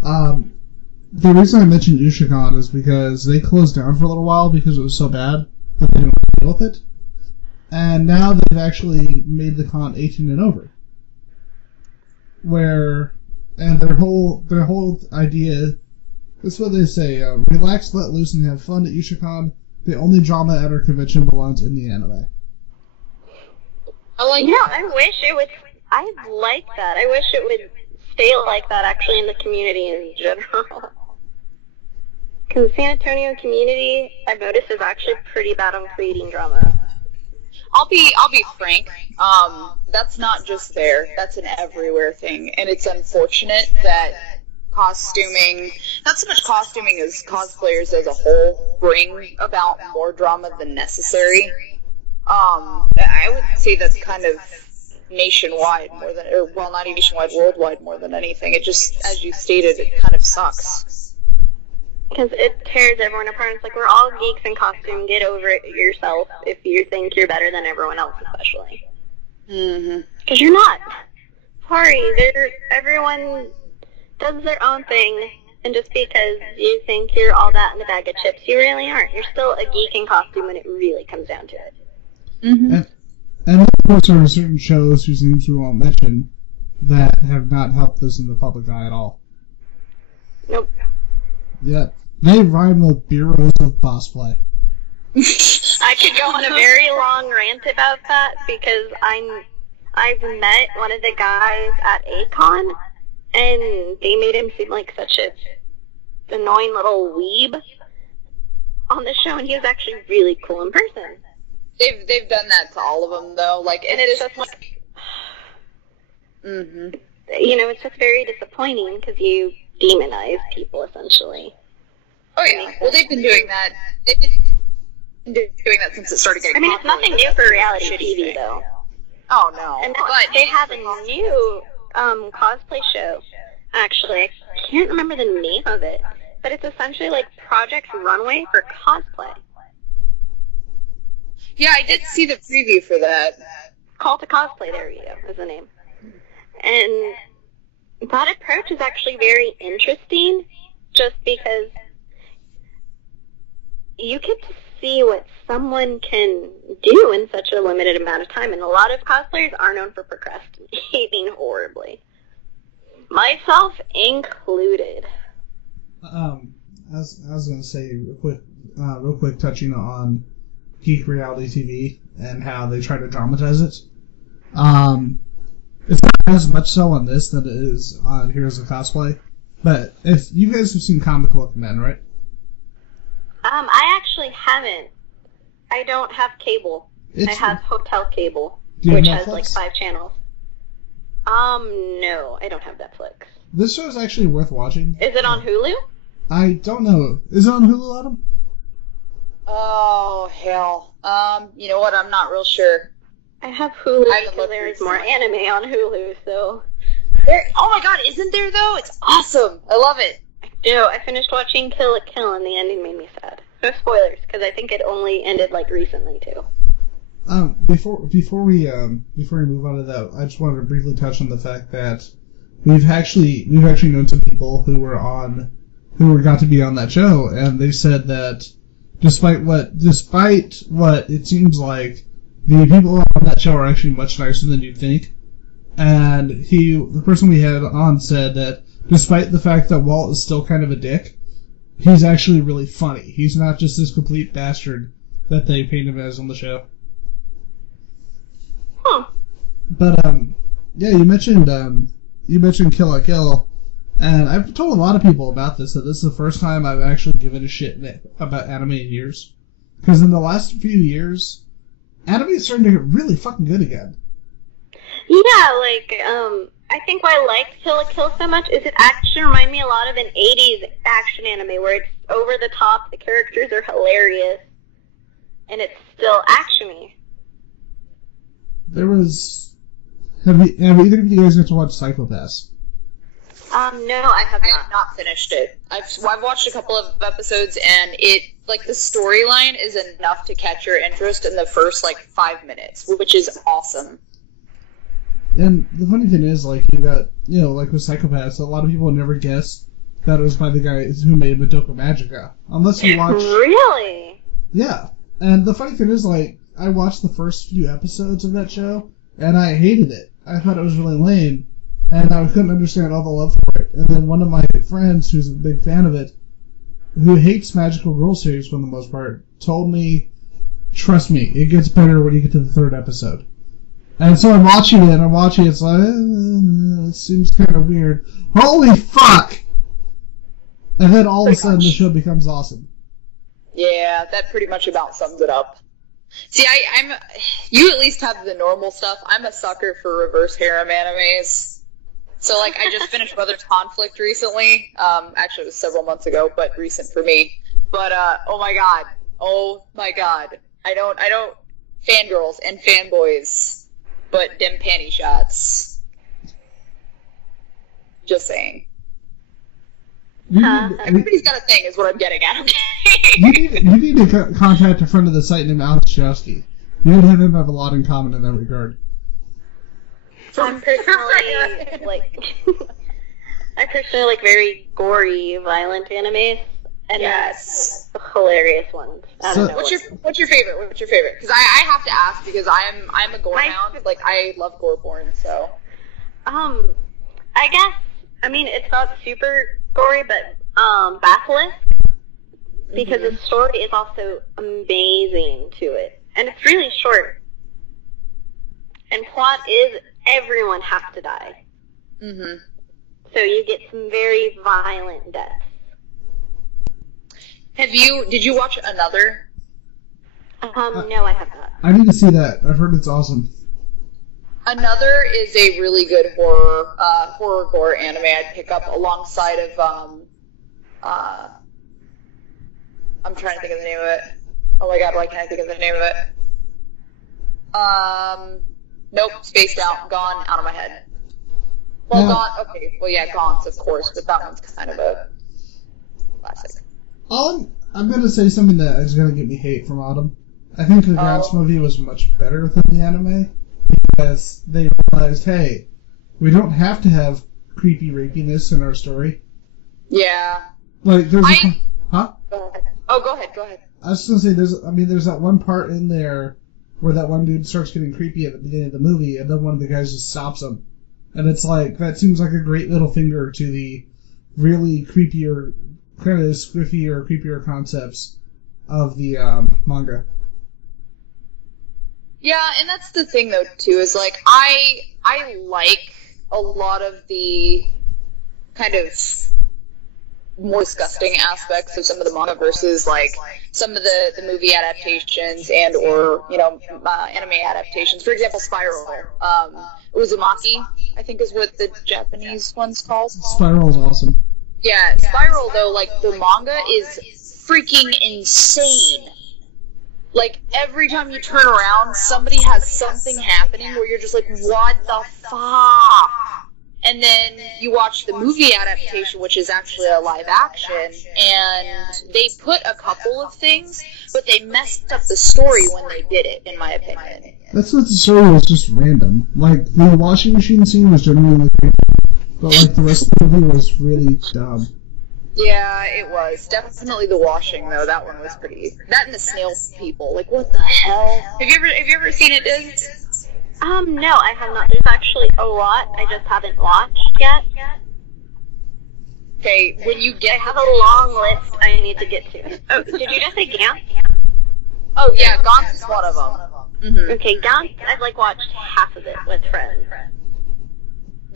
The reason I mentioned Ishicon is because they closed down for a little while because it was so bad that they didn't deal with it. And now they've actually made the con 18 and over. And their whole idea, that's what they say, relax, let loose, and have fun at Ishicon. The only drama at our convention belongs in the anime. I like I wish it would, I like that. I wish it would stay like that, actually, in the community in general. Because the San Antonio community, I've noticed, is actually pretty bad on creating drama. I'll be frank. That's not just there. That's an everywhere thing, and it's unfortunate that costuming, not so much costuming as cosplayers as a whole, bring about more drama than necessary. I would say that's kind of nationwide more than, or well, not nationwide, worldwide more than anything. It just, as you stated, it kind of sucks. Because it tears everyone apart. It's like, we're all geeks in costume. Get over it yourself if you think you're better than everyone else, especially. Mm-hmm. Because you're not. Sorry, everyone does their own thing, and just because you think you're all that in a bag of chips, you really aren't. You're still a geek in costume when it really comes down to it. Mm-hmm. And of course there are certain shows whose names we won't mention that have not helped us in the public eye at all. Nope. Yeah. They rhyme with bureaus of cosplay. I could go on a very long rant about that, because I've met one of the guys at A-Kon, and they made him seem like such a annoying little weeb on the show, and he was actually really cool in person. They've done that to all of them though. Like, and it's just like, mm-hmm. You know, it's just very disappointing because you demonize people essentially. Oh yeah, well they've been doing that. They've been doing that since it started getting. I mean, it's nothing new for reality TV though. Oh no, and but they have a new cosplay show. Actually, I can't remember the name of it, but it's essentially like Project Runway for cosplay. Yeah, I did see the preview for that. Call to Cosplay, there you go, is the name. And that approach is actually very interesting, just because you get to see what someone can do in such a limited amount of time, and a lot of cosplayers are known for procrastinating horribly. Myself included. I was gonna say real quick, touching on Geek reality TV and how they try to dramatize it. It's not as much so on this than it is on Heroes of Cosplay. But if you guys have seen Comic Book Men, right? I actually haven't. I don't have cable. I have hotel cable, Do you have which has Netflix? like 5 channels. No, I don't have Netflix. This show is actually worth watching. Is it on Hulu? I don't know. Is it on Hulu, Adam? Oh, hell. You know what? I'm not real sure. I have Hulu I haven't because looked there's more recently. anime on Hulu, so... Oh my god, isn't there though? It's awesome. I love it. No, I finished watching Kill la Kill and the ending made me sad. No spoilers, because I think it only ended like recently too. Before we move on to that, I just wanted to briefly touch on the fact that we've actually known some people who got to be on that show, and they said that despite what it seems like, the people on that show are actually much nicer than you'd think. And the person we had on said that despite the fact that Walt is still kind of a dick, he's actually really funny. He's not just this complete bastard that they paint him as on the show. Huh. But yeah, you mentioned Kill la Kill, and I've told a lot of people about this, that this is the first time I've actually given a shit about anime in years. Because in the last few years, anime is starting to get really fucking good again. Yeah, like, I think why I liked Kill la Kill so much is it actually reminded me a lot of an 80s action anime where it's over the top, the characters are hilarious, and it's still actiony. There was... Have either of you guys got to watch Psychopaths? No, I have I not. have not finished it. I've watched a couple of episodes, and it, like, the storyline is enough to catch your interest in the first, like, 5 minutes, which is awesome. And the funny thing is, like, you got, like with Psychopaths, a lot of people would never guess that it was by the guys who made Madoka Magica. Unless you watch... Really? Yeah. And the funny thing is, like, I watched the first few episodes of that show, and I hated it. I thought it was really lame, and I couldn't understand all the love for it. And then one of my friends, who's a big fan of it, who hates magical girl series for the most part, told me, trust me, it gets better when you get to the 3rd episode. And so I'm watching it, it's like, it seems kind of weird. Holy fuck! And then all of a sudden the show becomes awesome. Yeah, that pretty much about sums it up. See, you at least have the normal stuff. I'm a sucker for reverse harem animes. So, like, I just finished Brother's Conflict recently. Actually, it was several months ago, but recent for me. But, oh my god. I don't fangirls and fanboys. But dem panty shots. Just saying. Everybody's got a thing, is what I'm getting at. Okay. You need to contact a friend of the site named Alex Jowski. You and him have a lot in common in that regard. I'm personally like very gory, violent animes, and Yes. hilarious ones. I don't know. What's your favorite? Because I have to ask because I'm a gore hound. Like, I love gore porn, so. I guess, I mean, it's not super gory, but Basilisk, because the story is also amazing to it, and it's really short. And plot is everyone has to die. Mm-hmm. So you get some very violent deaths. Did you watch Another? No, I have not. I need to see that. I've heard it's awesome. Another is a really good horror gore anime I'd pick up alongside of I'm trying to think of the name of it. Oh my god, why can't I think of the name of it? Nope, spaced out, gone, out of my head. Well, No. Gone, okay, well yeah, Gaunts of course, but that one's kind of a classic. I'm going to say something that is going to get me hate from Autumn. I think the Grants movie was much better than the anime because they realized, hey, we don't have to have creepy rapiness in our story. Yeah. Like, there's Huh? Go ahead. Oh, go ahead. I was just going to say, there's that one part in there where that one dude starts getting creepy at the beginning of the movie, and then one of the guys just stops him. And it's like, that seems like a great little finger to the really creepier, kind of spookier, creepier concepts of the manga. Yeah, and that's the thing though too, is like I like a lot of the kind of more disgusting aspects of some of the manga versus like some of the movie adaptations and or anime adaptations. For example, Spiral, Uzumaki, I think is what the Japanese one's called. Spiral's awesome. Yeah, Spiral though, like the manga is freaking insane. Like, every time you turn around, somebody has something happening where you're just like, what the fuck? And then you watch the movie adaptation, which is actually a live action, and they put a couple of things, but they messed up the story when they did it, in my opinion. That's what the story was just random. Like, the washing machine scene was genuinely creepy, but like, the rest of the movie was really dumb. Yeah, it was. Definitely the washing, though. That one was pretty... That and the snail people. Like, what the hell? Have you ever seen it, Diz? No, I have not. There's actually a lot I just haven't watched yet. Okay, when you get... I have a long list I need to get to. Oh, did you just say Gantz? Oh, yeah, Gantz is one of them. Mm-hmm. Okay, Gantz, I've, like, watched half of it with friends.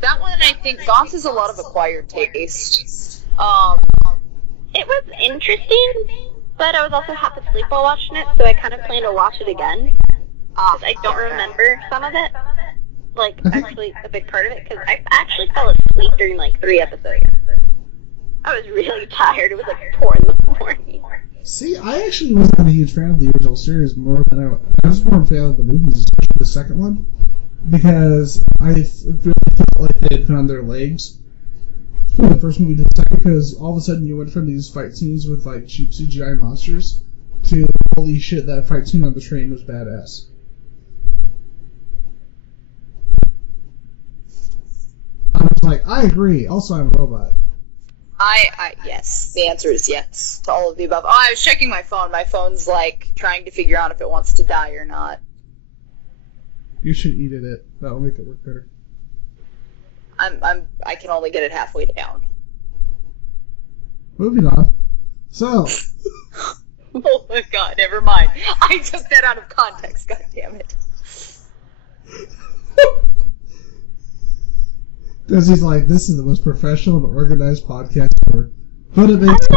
That one, I think, Gantz is a lot of acquired taste. It was interesting, but I was also half asleep while watching it, so I kind of plan to watch it again. I don't remember some of it, like, actually a big part of it, because I actually fell asleep during, like, 3 episodes. I was really tired. It was, like, 4 in the morning. See, I actually wasn't a huge fan of the original series more than I was more a fan of the movies, especially the second one, because I really felt like they had found their legs from the first movie to the second, because all of a sudden you went from these fight scenes with like cheap CGI monsters to holy shit, that fight scene on the train was badass. I was like, I agree. Also, I'm a robot. Yes. The answer is yes to all of the above. Oh, I was checking my phone. My phone's like trying to figure out if it wants to die or not. You should eat it. That'll make it work better. I can only get it halfway down. Moving on. So. Oh my god, never mind. I took that out of context, god damn it. Dezzy's like, this is the most professional and organized podcast ever. But it makes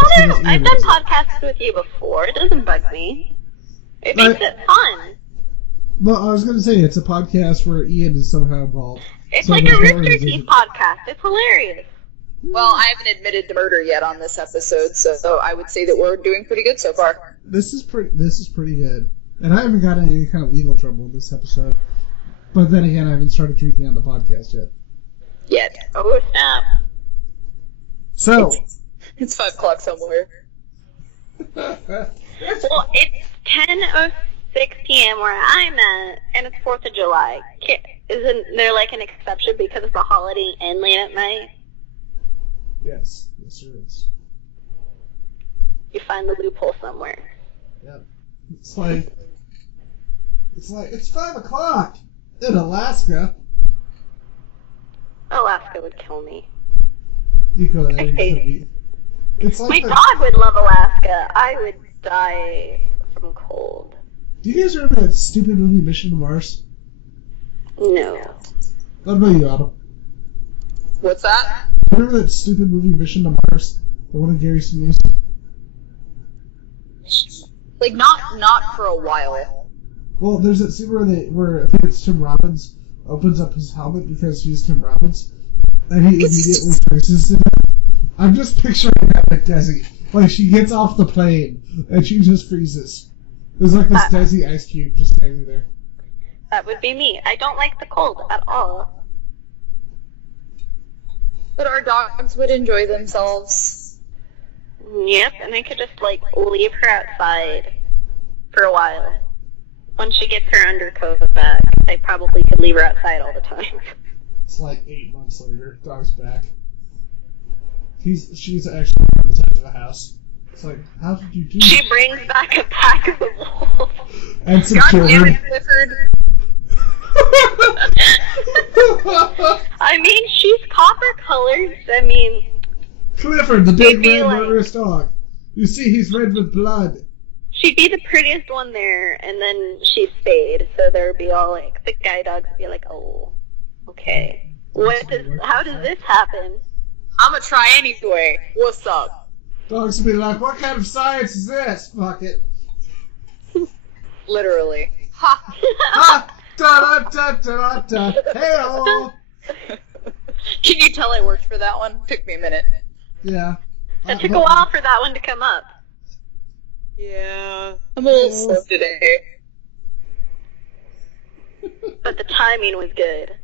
I've done podcasts with you before. It doesn't bug me. It makes it fun. Well, I was going to say, it's a podcast where Ian is somehow involved. It's like a Rooster Teeth podcast. It's hilarious. Well, I haven't admitted to murder yet on this episode, so I would say that we're doing pretty good so far. This is pretty good. And I haven't gotten any kind of legal trouble in this episode. But then again, I haven't started drinking on the podcast yet. Oh, snap. So. It's 5 o'clock somewhere. Well, it's 10:06 p.m. where I'm at, and it's 4th of July. Isn't there, like, an exception because it's a holiday and late at night? Yes, there is. You find the loophole somewhere. Yep. It's like, it's 5 o'clock in Alaska. Alaska would kill me. You go there. It's like my dog would love Alaska. I would die from cold. Do you guys remember that stupid movie Mission to Mars? No. What about you, Autumn? What's that? Remember that stupid movie Mission to Mars? The one of Gary Sinise? Like, not for a while. Well, there's that scene where I think it's Tim Robbins opens up his helmet because he's Tim Robbins, and he immediately freezes to death. I'm just picturing that with Dezzy. Like, she gets off the plane, and she just freezes. There's like this Dezzy ice cube just standing there. That would be me. I don't like the cold at all. But our dogs would enjoy themselves. Yep, and I could just, like, leave her outside for a while. Once she gets her undercoat back, I probably could leave her outside all the time. It's like 8 months later, dog's back. She's actually on the side of the house. It's like, how did you do She brings back a pack of wolves. And some God damn children. it, Clifford. I mean, she's copper colored. I mean, Clifford, the big red like, murderous dog. You see, he's red with blood. She'd be the prettiest one there, and then she's spayed, so there'd be all like the guy dogs would be like, oh, okay. How does this happen? I'm gonna try anyway. What's up? Dogs would be like, what kind of science is this? Fuck it. Literally. Ha! Ha! Da da da da da. Hey-oh! Can you tell I worked for that one? Took me a minute. Yeah. It took a while for that one to come up. Yeah. I'm a little slow today. But the timing was good.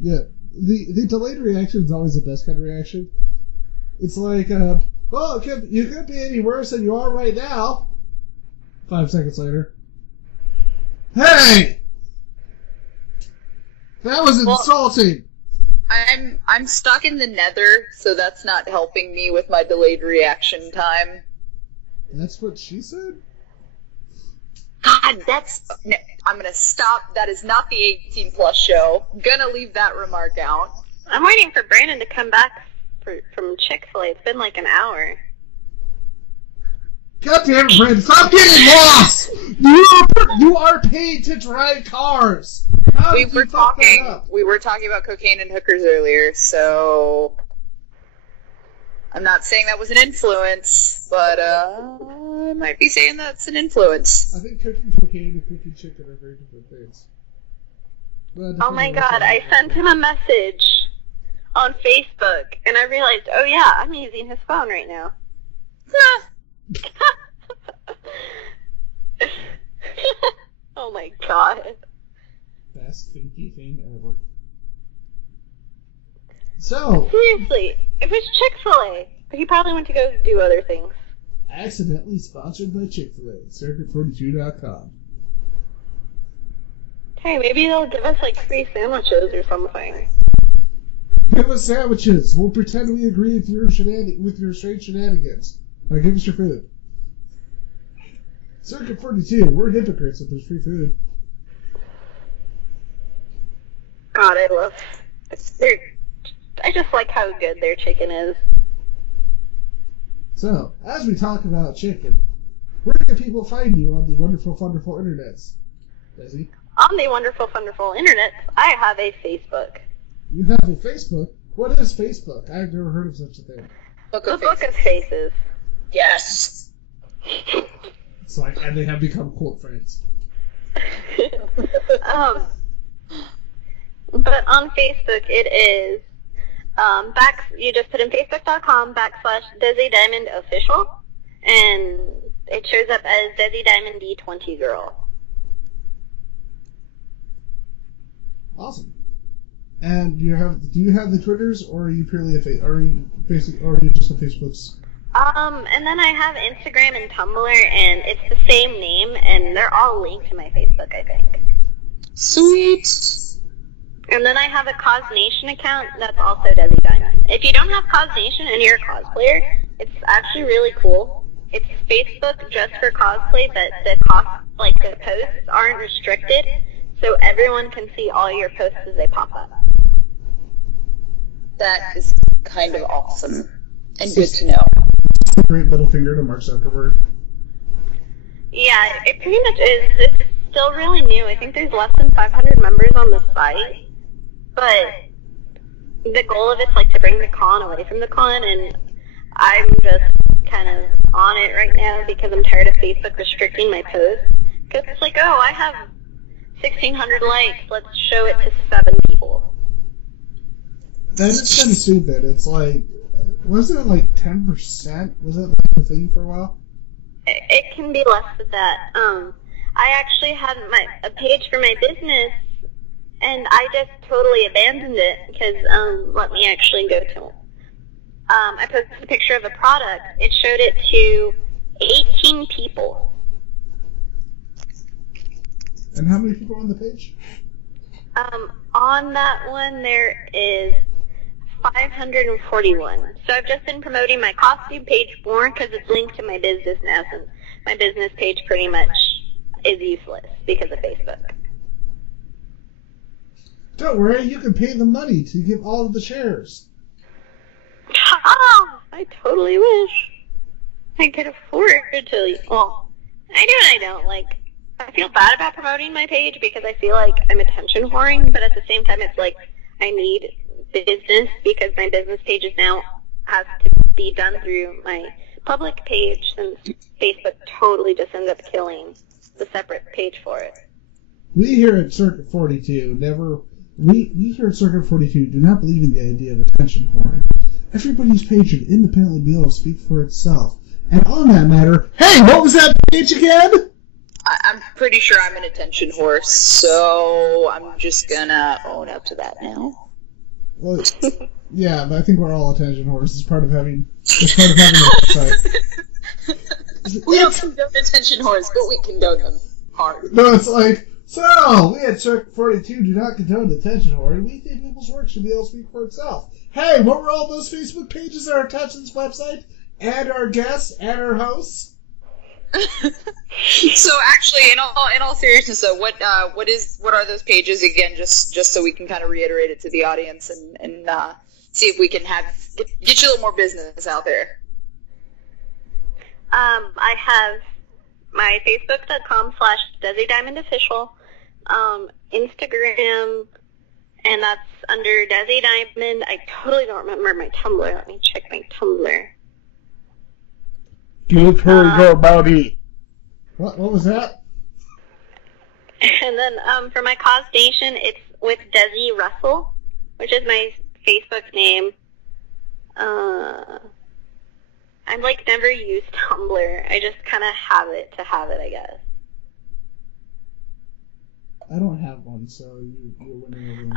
Yeah. The delayed reaction is always the best kind of reaction. It's like, well, you could be any worse than you are right now. 5 seconds later. Hey! That was insulting! I'm stuck in the nether, so that's not helping me with my delayed reaction time. That's what she said? God, I'm gonna stop. That is not the 18+ show. Gonna leave that remark out. I'm waiting for Brandon to come back from Chick-fil-A. It's been like an hour. God damn it, Brandon, stop getting lost! You are paid to drive cars! How We did were you fuck that talking up? about cocaine and hookers earlier, so I'm not saying that was an influence, but I might be saying that's an influence. I think cooking cocaine and cooking chicken are very different things. Oh my god, I sent him a message on Facebook, and I realized, oh yeah, I'm using his phone right now. Oh my god. Best finky thing ever. So, seriously, it was Chick-fil-A. But he probably went to go do other things. accidentally sponsored by Chick-fil-A, Circuit42.com. Hey, maybe they'll give us like free sandwiches or something. Give us sandwiches. We'll pretend we agree with your strange shenanigans. Now give us your food. Circuit 42, we're hypocrites if there's free food. God, I just like how good their chicken is. So, as we talk about chicken, where can people find you on the wonderful, wonderful internets? Dezzy? On the wonderful, wonderful internet, I have a Facebook. You have a Facebook? What is Facebook? I've never heard of such a thing. The Book of Faces. Yes. It's like, and they have become cult friends. But on Facebook, it is you just put in facebook.com/Dezzy Diamond Official, and it shows up as Dezzy Diamond D20 Girl. Awesome. And do you have the Twitters, or are you purely or are you just a Facebook's? And then I have Instagram and Tumblr, and it's the same name, and they're all linked to my Facebook, I think. Sweet. And then I have a CosNation account that's also Dezzy Diamond. If you don't have CosNation and you're a cosplayer, it's actually really cool. It's Facebook just for cosplay, but the posts aren't restricted, so everyone can see all your posts as they pop up. That is kind of awesome and good to know. Great middle finger to Mark Zuckerberg. Yeah, it pretty much is. It's still really new. I think there's less than 500 members on the site, but the goal of it's like to bring the con away from the con, and I'm just kind of on it right now because I'm tired of Facebook restricting my posts. Because it's like, oh, I have 1,600 likes. Let's show it to 7 people. That is kind of stupid. It's like, wasn't it like 10%? Was that like the thing for a while? It can be less than that. I actually had a page for my business, and I just totally abandoned it because, let me actually go to it. I posted a picture of a product. It showed it to 18 people. And how many people are on the page? On that one, there is 541. So I've just been promoting my costume page more because it's linked to my business now, since my business page pretty much is useless because of Facebook. Don't worry, you can pay the money to give all of the shares. Ah, I totally wish I could afford to. Well, I do and I don't. Like, I feel bad about promoting my page because I feel like I'm attention whoring, but at the same time, it's like I need business because my business pages now has to be done through my public page since Facebook totally just ends up killing the separate page for it. We here at Circuit 42 we here at Circuit 42 do not believe in the idea of attention whoring. Everybody's page should independently be able to speak for itself. And on that matter, hey, what was that page again? I'm pretty sure I'm an attention whore, so I'm just gonna own up to that now. Well, yeah, but I think we're all attention whores. It's part of having a website. We don't condone attention whores, but we condone them hard. No, it's like, so, we at Circuit 42 do not condone attention whoring. We think people's work should be able to speak for itself. Hey, what were all those Facebook pages that are attached to this website? And our guests, and our hosts? So actually, in all seriousness, though, what are those pages again? Just so we can kind of reiterate it to the audience and see if we can get you a little more business out there. I have my Facebook.com/Dezzy Diamond official, Instagram, and that's under Dezzy Diamond. I totally don't remember my Tumblr. Let me check my Tumblr. Give her your body. What was that? And then for my cos station, it's with Dezzy Russell, which is my Facebook name. I've like never used Tumblr. I just kind of have it, I guess. I don't have one, so you're winning over me.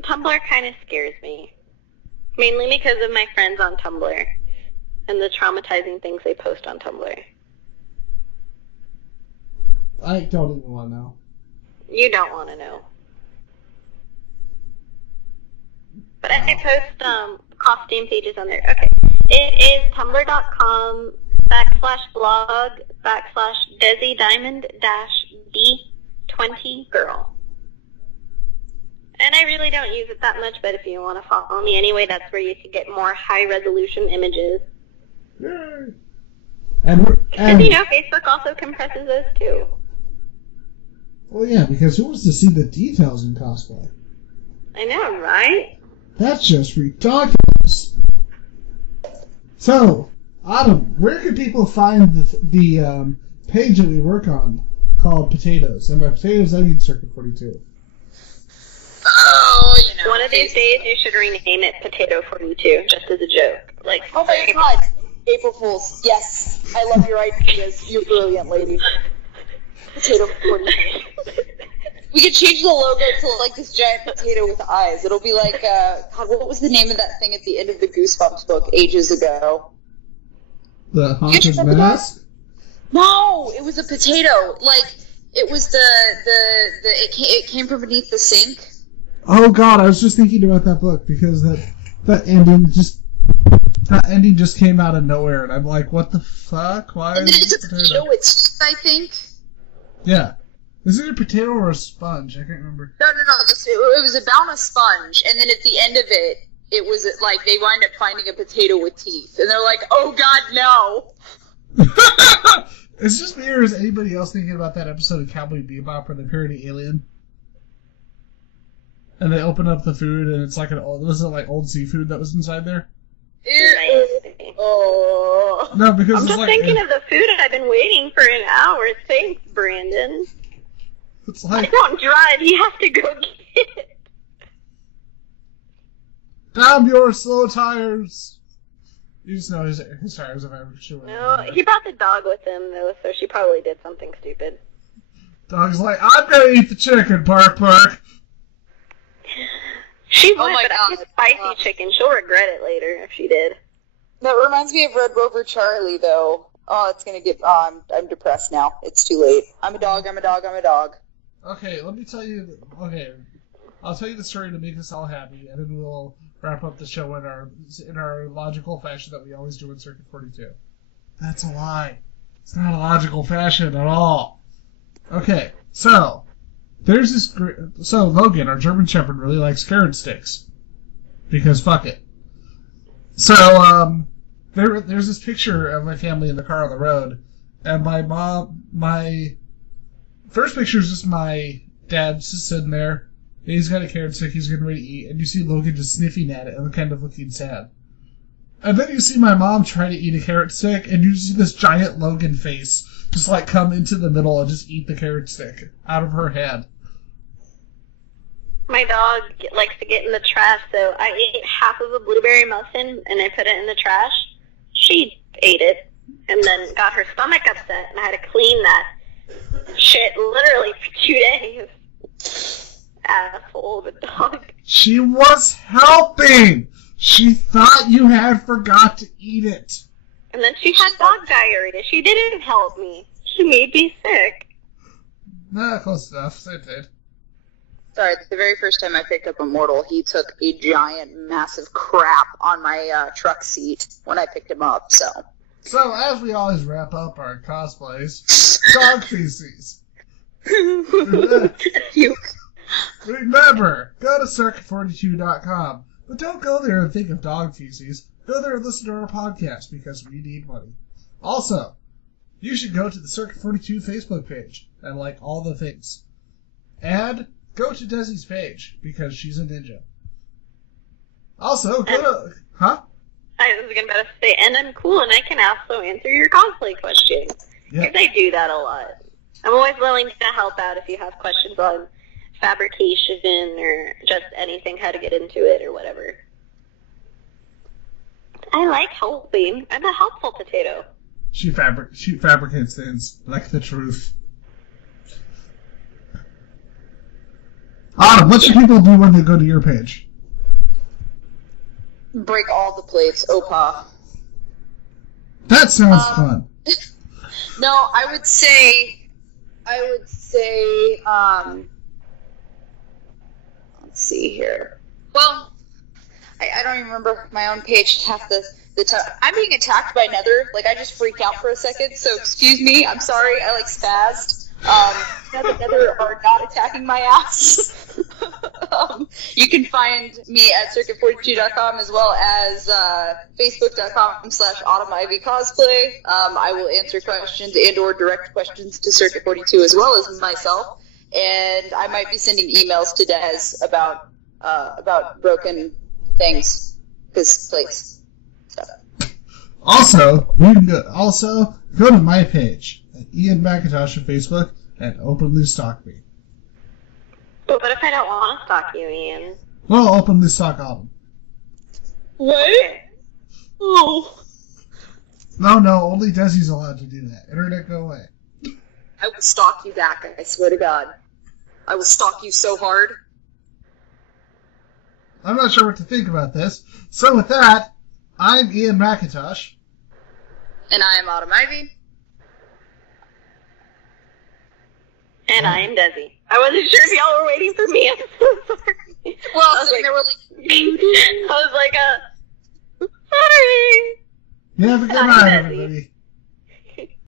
Tumblr kind of scares me. Mainly because of my friends on Tumblr and the traumatizing things they post on Tumblr. I don't even want to know. You don't want to know. But I post costume pages on there. Okay. It is tumblr.com/blog/Dezzy Diamond-D20 girl. And I really don't use it that much, but if you want to follow me anyway, that's where you can get more high-resolution images. Yay. And you know, Facebook also compresses those too. Well, yeah, because who wants to see the details in cosplay? I know, right? That's just ridiculous. So, Autumn, where can people find the page that we work on called Potatoes? And by potatoes, I mean Circuit 42. Oh, you know. One of these days, you should rename it Potato 42, just as a joke. Like, oh my God, April Fools! Yes, I love your ideas. You're brilliant, lady. Potato 42. We could change the logo to like this giant potato with eyes. It'll be like, God, what was the name of that thing at the end of the Goosebumps book ages ago? The Haunted Mask? No, it was a potato. Like, it was it came from beneath the sink. Oh God, I was just thinking about that book because that ending just came out of nowhere, and I'm like, what the fuck? Why? And then it's a potato with teeth, I think. Yeah. Is it a potato or a sponge? I can't remember. No. It was about a sponge, and then at the end of it, it was like they wind up finding a potato with teeth, and they're like, "Oh God, no!" Is this me, or is anybody else thinking about that episode of Cowboy Bebop where they parody Alien? And they open up the food, and it's like old seafood that was inside there? Oh. No, because I'm just thinking of the food I've been waiting for an hour. Thanks, Brandon. It's like, I don't drive. He has to go get it. damn your slow tires! You just know his tires have average shit. No, he brought the dog with him, though, so she probably did something stupid. Dog's like, I'm gonna eat the chicken, bark. She would, Oh my but God. it's spicy chicken. She'll regret it later if she did. That reminds me of Red Rover Charlie, though. Oh, it's gonna get. I'm depressed now. It's too late. I'm a dog. Okay, let me tell you. Okay, I'll tell you the story to make us all happy, and then we'll wrap up the show in our logical fashion that we always do in Circuit 42. That's a lie. It's not a logical fashion at all. Okay, so There's this... So, Logan, our German Shepherd, really likes carrot sticks. Because fuck it. So, there's this picture of my family in the car on the road, and my first picture is just my dad just sitting there, and he's got a carrot stick he's getting ready to eat, and you see Logan just sniffing at it and kind of looking sad. And then you see my mom try to eat a carrot stick, and you see this giant Logan face just, like, come into the middle and just eat the carrot stick out of her hand. My dog likes to get in the trash, so I ate half of a blueberry muffin, and I put it in the trash. She ate it, and then got her stomach upset, and I had to clean that shit literally for 2 days. Asshole of a dog. She was helping! She thought you had forgot to eat it. And then she had dog diarrhea. She didn't help me. She made me sick. Nah, close enough. It did. Sorry, the very first time I picked up Immortal, he took a giant, massive crap on my truck seat when I picked him up, so... So, as we always wrap up our cosplays, dog feces. Remember, go to circuit42.com, but don't go there and think of dog feces. Go there and listen to our podcast, because we need money. Also, you should go to the Circuit 42 Facebook page and like all the things. And go to Dezzy's page, because she's a ninja. Also, go to... Huh? I was going to say, and I'm cool, and I can also answer your cosplay questions. Yeah. Because I do that a lot. I'm always willing to help out if you have questions on fabrication or just anything, how to get into it or whatever. I like helping. I'm a helpful potato. She fabricates things like the truth. Autumn, what should people do when they go to your page? Break all the plates, Opa. That sounds fun. No, I would say, let's see here. Well, I don't even remember my own page half the time. I'm being attacked by Nether. Like, I just freaked out for a second, so excuse me. I'm sorry. I, like, spazzed. Now the Nether are not attacking my ass. You can find me at circuit42.com as well as facebook.com/autumnivycosplay. I will answer questions and or direct questions to Circuit 42 as well as myself. And I might be sending emails to Dez about broken things, his plates. So. Also, you can go to my page at Ian McIntosh on Facebook and openly stalk me. But what if I don't want to stalk you, Ian? Well, openly stalk Autumn. What? Okay. Oh. No, only Desi's allowed to do that. Internet, go away. I will stalk you back, I swear to God. I will stalk you so hard. I'm not sure what to think about this. So with that, I'm Ian McIntosh. And I am Autumn Ivy. And I am Dezzy. I wasn't sure if y'all were waiting for me. I'm so sorry. Well, so there were like... I was like, sorry. You have a good night, everybody.